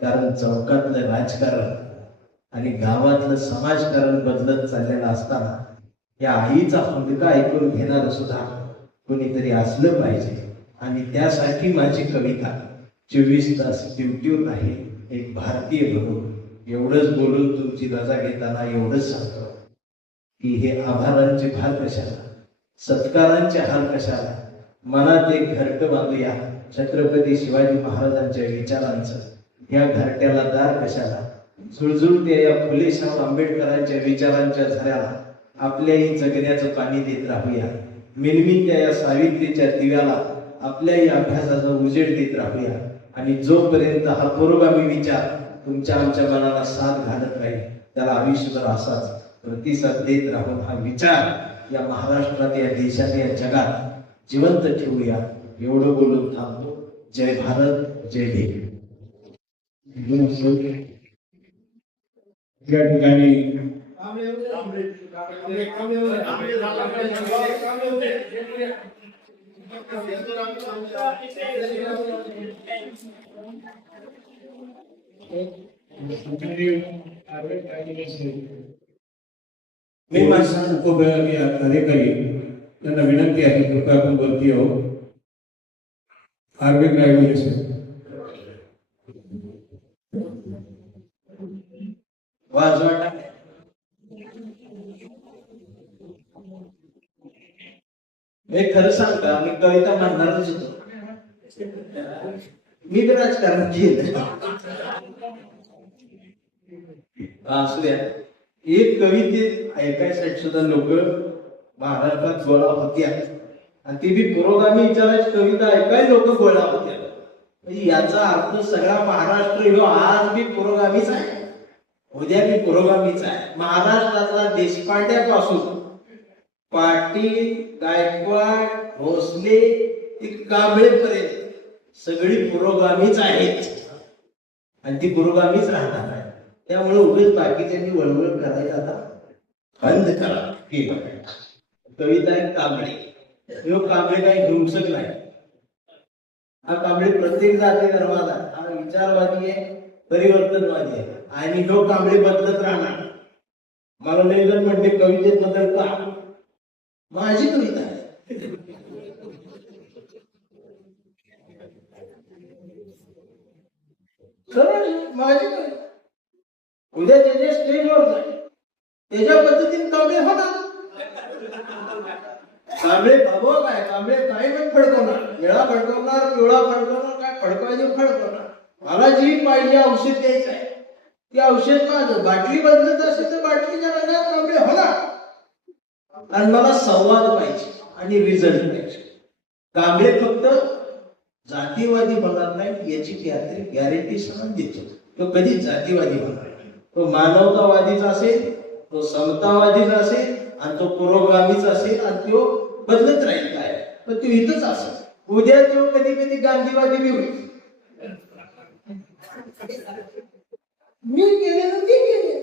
कारण चौकातलं राजकारण आणि गावातलं समाजकारण बदलत चाललेलं असताना या आईचा हुंदका ऐकून घेणार सुद्धा कोणीतरी असलं पाहिजे। आणि त्यासाठी माझी कविता 24 तास ड्युटीवर आहे एक भारतीय म्हणून। एवढंच बोलून तुमची रजा घेताना एवढंच सांगतो की हे आभारांचे भार कशाला, सत्कारांचे हार कशाला, मनात एक घरटं बांधूया छत्रपती शिवाजी महाराजांच्या विचारांचं, या घरट्याला दार कशाला, झुळझुळत्या या फुले शाहू आंबेडकरांच्या विचारांच्या झऱ्याला आपल्याही जगण्याचं पाणी देत राहूया। मिनमिनत्या या सावित्रीच्या दिव्याला आपल्याही अभ्यासाचा उजेड देत राहूया। आणि जोपर्यंत हा पुरोगामी विचार तुमच्या आमच्या मनाला साथ घालत राहील, त्याला आयुष्यभर असाच प्रतिसाद देत राहून हा विचार या महाराष्ट्रात, या देशात, या जगात जिवंत ठेवूया। एवढं बोलून थांबतो। जय भारत, जय भीम। या ठिकाणी मी माझा अधिकारी त्यांना विनंती आहे, कृपया आपण वरती येऊ। आर्विक रायगुले वाजवा। मी खरं सांगता, मी कविता म्हणणारच होतो, मी बी राजकारण केलं. असू द्या. एक कविते ऐकायसाठी सुद्धा लोक महाराष्ट्रात गोळा होत्या आणि ती बी पुरोगामी विचाराची कविता ऐकाय लोक गोळा होत्या. म्हणजे याचा अर्थ सगळा महाराष्ट्र ह्यो आज बी पुरोगामीच आहे, उद्या बी पुरोगामीच आहे. महाराष्ट्राचा देशपांड्यापासून पाटील, गायकवाड, भोसले कांबळेपर्यंत सगळी पुरोगामीच आहेत आणि ती पुरोगामीच राहणार आहे. त्यामुळे उगाच बाकीच्यांनी वळवळ करायचं आता बंद करा. कविता आहे कांबळे. ह्यो कांबळे काही हिंसक नाही. हा कांबळे प्रत्येक जाती धर्माचा हा विचारवादी आहे, परिवर्तनवादी आहे आणि ह्यो कांबळे बदलत राहणार. मला लय जण म्हणते कवितेत बदल का? माझी कविता आहे. माझी कविता उद्या त्याच्या स्टेजवर जाईल त्याच्या पद्धतीने कांबळे होणार. कांबळे बाबा काय कांबळे काही पण फडकवणार, वेळा फडकवणार, पिवळा फडकवणार, काय फडकवायचे फडकवणार. मला जी पाहिजे औषध द्यायचं आहे ते औषध माझं. बाटली बदलत असेल तर बाटलीच्या रंगात कांबळे होणार. आणि मला संवाद पाहिजे आणि रिझल्ट पाहिजे. कांबळे फक्त जातीवादी होणार नाही याची गॅरंटी समज देतो. तो कधीच जातीवादी होणार नाही. तो मानवतावादीच असेल, तो समतावादीच असेल आणि तो पुरोगामीच असेल आणि तो बदलत राहील. काय पण तो इथंच असेल. उद्या तो कधी कधी गांधीवादी बी होईल. मी केले ना ते केले.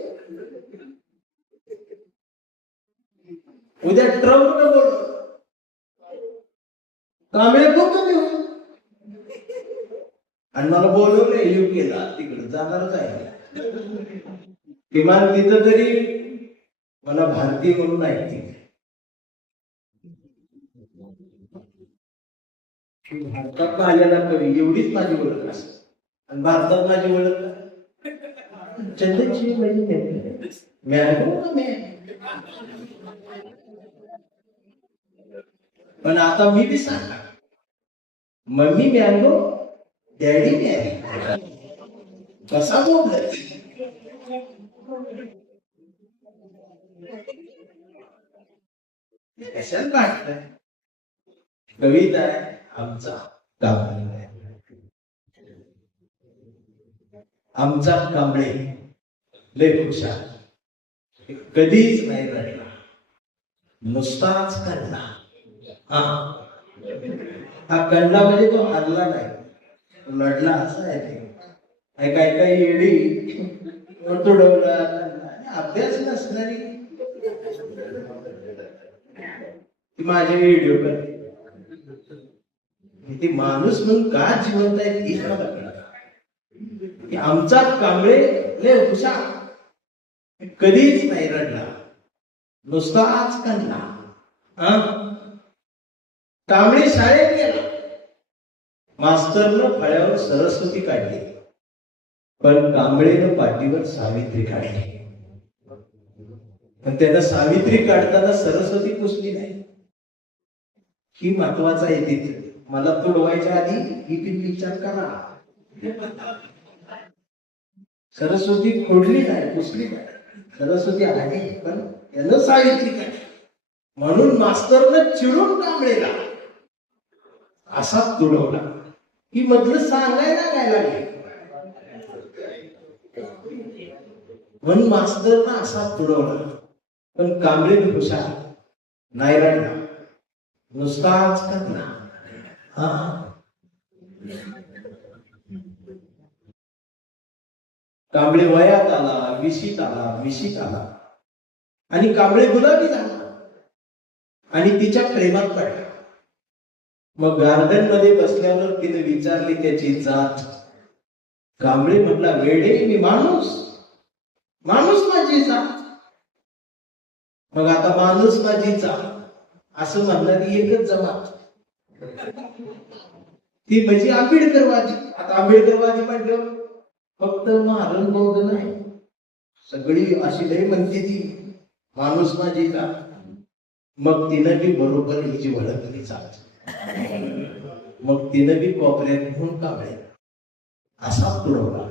उद्या ट्रम्प न बोल कांबळे खूप कमी होईल. आणि मला बोलवलंय युकेला, तिकडे जाणारच आहे. किमान तिथं तरी मला भारतीय म्हणून ऐकते. भारतात आलेला कवी एवढीच माझी ओळख असते. आणि भारतात माझी ओळख चंद्रची पण आता मी बी सांगणार मम्मी मॅंगो डॅडी मॅंगो कसा बोललाय. कशाला वाटतंय. कविता आहे आमचा कांबळे. आमचा कांबळे लय हुशार, कधीच नाही रडला, नुसताच काढला. हा कंडा म्हणजे तो हरला नाही, लढला. असं आहे ते. काय काय येडी तुडवला अभ्यास नसणारी ती माझे व्हिडिओ करते. ती माणूस म्हणून का जिवंत आहे हे मला कळलं. आमचा कांबळे लय हुशार, कधीच नाही रडला, नुसताच काढला. कांबळे शाळेत गेला. मास्तरनं फळ्यावर सरस्वती काढली, पण कांबळेनं पाठीवर सावित्री काढली. पण त्यानं सावित्री काढताना सरस्वती पुसली नाही. ही महत्वाचं आहे. तिथे मला तुडवायच्या आधी ही पण विचार करा. सरस्वती खोडली नाही, पुसली नाही. सरस्वती आहे पण त्यानं सावित्री काढली. म्हणून मास्तरनं चिडून कांबळेला असा तुडवला. ही मधलं सांगायला काय लागले म्हणून मास्तरनं असा तुडवला. पण कांबळे हुशार, नाही रडला, नुसताच काढला. कांबळे वयात आला, विशीत आला आणि कांबळे गुलाबी झाला आणि तिच्या प्रेमात पडला. मग गार्डन मध्ये बसल्यावर तिने विचारली त्याची जात. कांबळे म्हटला, वेडे मी माणूस, माणूस माझी जात. मग आता माणूस माझी जात असं म्हणणारी एकच जमात, ती म्हणजे आंबेडकरवादी. आता आंबेडकरवादी म्हटलं फक्त महारण बौद्ध नाही, सगळी अशी लई म्हणते ती माणूस माझी जात. मग तिनं बी बरोबर हिची ओळखली जात. मग तिनं बी कोपऱ्यात घेऊन कांबळे असा पुरवला,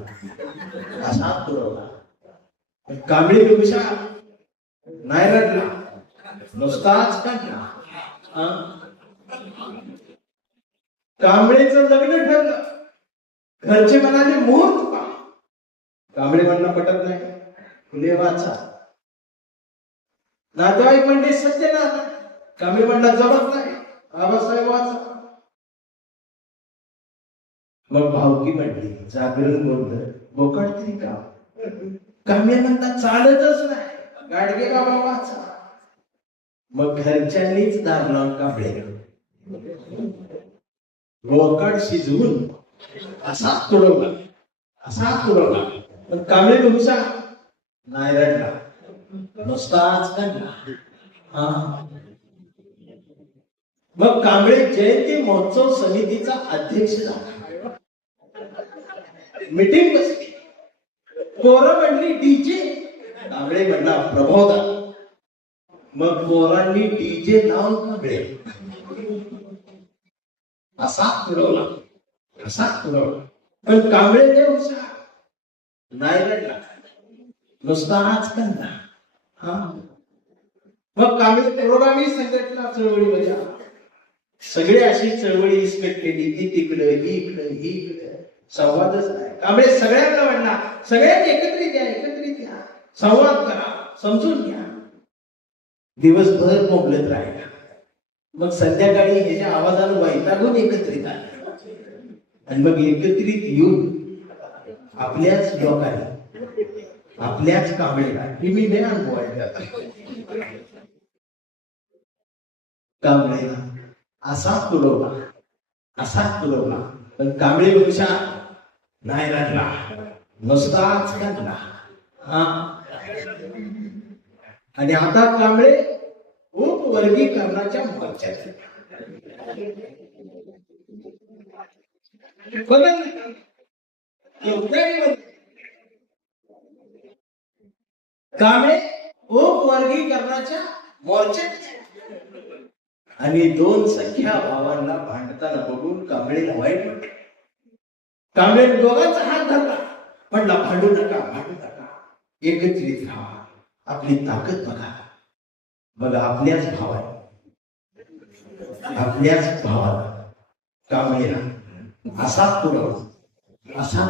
असा पुरवला. कांबळे बी हुशार, नाही रडला, नुसताच काढला. कांबळेचं लग्न ठरलं. घरचे म्हणाले मुहूर्त पहा. कांबळे म्हणला पटत नाही, फुले वाचा. नातेवाईक म्हणले सत्यनाथ. कांबळे म्हणला जमत नाही, आबासाहेब वाचा. मग भावकी म्हणली जागरण बोलत बोकड तरी का. कांबळे म्हणला चालतच नाही, गाडगे बाबा वाचा. मग घरच्यांनीच दार लावून कांबळे बोकड शिजवून असाच तुडवला, असाच तुडवला. पण कांबळे हुशार, नाही रडला, नुसताच काढला. मग कांबळे जयंती महोत्सव समितीचा अध्यक्ष झाला. मीटिंग बसली. पोरं म्हणली डीजे, कांबळे म्हणला प्रबोधन. मग पोरांनी डीजे लावून कांबळे असा पुरवला, असा पुरवला. पण कांबळे ते हुशार, नाही रडला, नुसता हाच काढला. मग कांबळे पुरोगामी संघटना चळवळीमध्ये आला. सगळे अशी चळवळी इसकट केली, ती तिकडं ही इकडं ही इकडं, संवादच नाही. कांबळे सगळ्यांना म्हणला सगळ्यांनी एकत्रित या, एकत्रित या, संवाद करा, समजून घ्या. दिवसभर मोकलत राहिला. मग संध्याकाळी ह्याच्या आवाजानं वैतागून एकत्रित आले. आणि मग एकत्रित येऊन आपल्याच लोकांनी, आपल्याच कांबळेला, ही मी नाही अनुभवायला कांबळेला असाच तुडवला, असाच तुडवला. पण कांबळे हुशार, नाही रडला, नुसताच काढला. आणि आता कांबळे उपवर्गीकरणाच्या मोर्चात. कांबळे उपवर्गीकरणाच्या मोर्चात. आणि दोन सख्या भावांना भांडताना बघून कांबळेला वाईट वाटलं. कांबळे दोघांचा हात धरला, म्हणला भांडू नका, भांडू नका, एकत्रित राहा, आपली ताकद बघा. बघा आपल्याच भावाला, आपल्याच भावाला कांबळेला असा पुरवला, असा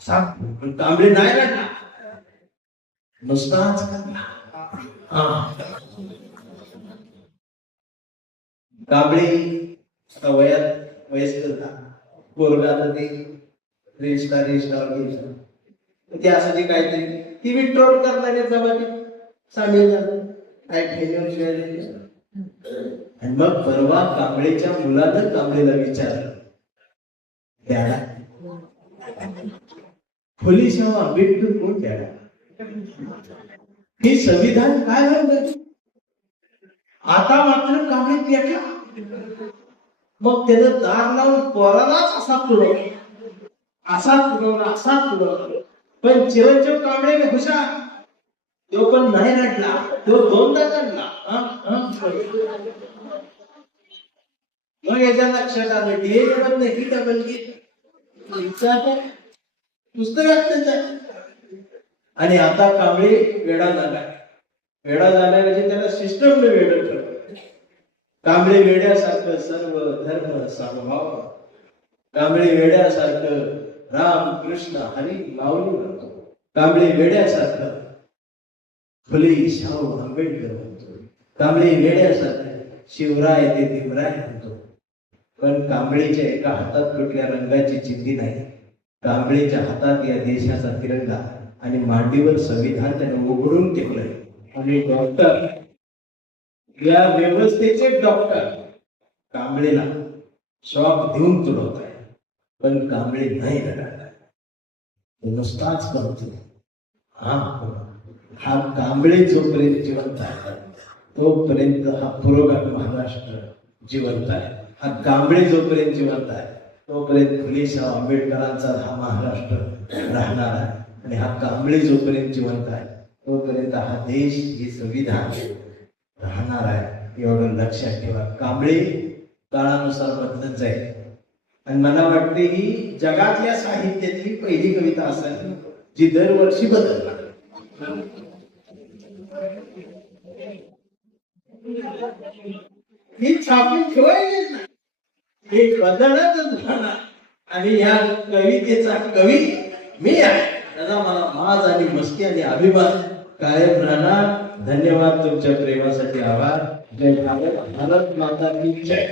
असा. पण कांबळे नाही रडला, नुसताच काढला. कांबळे आता वयस्कर झाला. पोरगाला ते रेस्टा गेलं. ते असं जे काहीतरी ती विड्रॉल करणारे जमाती सामील झालं. आणि मग परवा कांबळेच्या मुलानं कांबळेला विचारलं, डॅडा फुलेशाह आंबेडकर कोण डॅडा? हे संविधान काय म्हणतं? आता मात्र कांबळे पेटला. मग त्यानं दार लावून पोरालाच असा पुरवला, असा पुरवला, असा पुरवला. पण चिरंजीव कांबळे हुशार, तो पण नाही रडला, तो दोनदा काढला. मग याच्या लक्षात आलं डीएनए नाही डबल पुस्तकात. आणि आता कांबळे वेडा झाला. वेडा झाला म्हणजे त्याला सिस्टम वेळ ठरवलं. कांबळे वेड्यासारखं सर्व धर्म समभाव, कांबळे वेड्यासारखं राम कृष्ण हरी माऊली म्हणतो. कांबळे वेड्यासारखं फुले शाहू आंबेडकर म्हणतो. कांबळे वेड्यासारखं शिवराय ते देवराय म्हणतो. पण कांबळेच्या एका हातात कुठल्या रंगाची चिंधी नाही. कांबळेच्या हातात या देशाचा तिरंगा आणि मांडीवर संविधान त्याने उघडून ठेवलंय. आणि डॉक्टर, या व्यवस्थेचे डॉक्टर कांबळेला शॉक देऊन तुडवत आहे. पण कांबळे नाही रडत, नुसताच करतो. हा कांबळे जोपर्यंत जिवंत आहे तोपर्यंत हा पुरोगामी महाराष्ट्र जिवंत आहे. हा कांबळे जोपर्यंत जिवंत आहे तोपर्यंत फुलेशाह आंबेडकरांचा हा महाराष्ट्र राहणार आहे. आणि हा कांबळे जोपर्यंत जिवंत आहे तोपर्यंत हा देश, हे संविधान राहणार आहे. एवढं लक्षात ठेवा. कांबळे काळानुसार बदलत जाईल. आणि मला वाटते ही जगातल्या साहित्यातली पहिली कविता असेल जी दरवर्षी बदलणार. ही छापून ठेवायचीच नाही, हे बदलतच राहणार. आणि या कवितेचा कवी मी आहे, त्याचा मला माज आणि मस्ती आणि अभिमान कायम राहणार. धन्यवाद, तुमच्या प्रेमासाठी आभार. जय भारत, भारत माता की जय.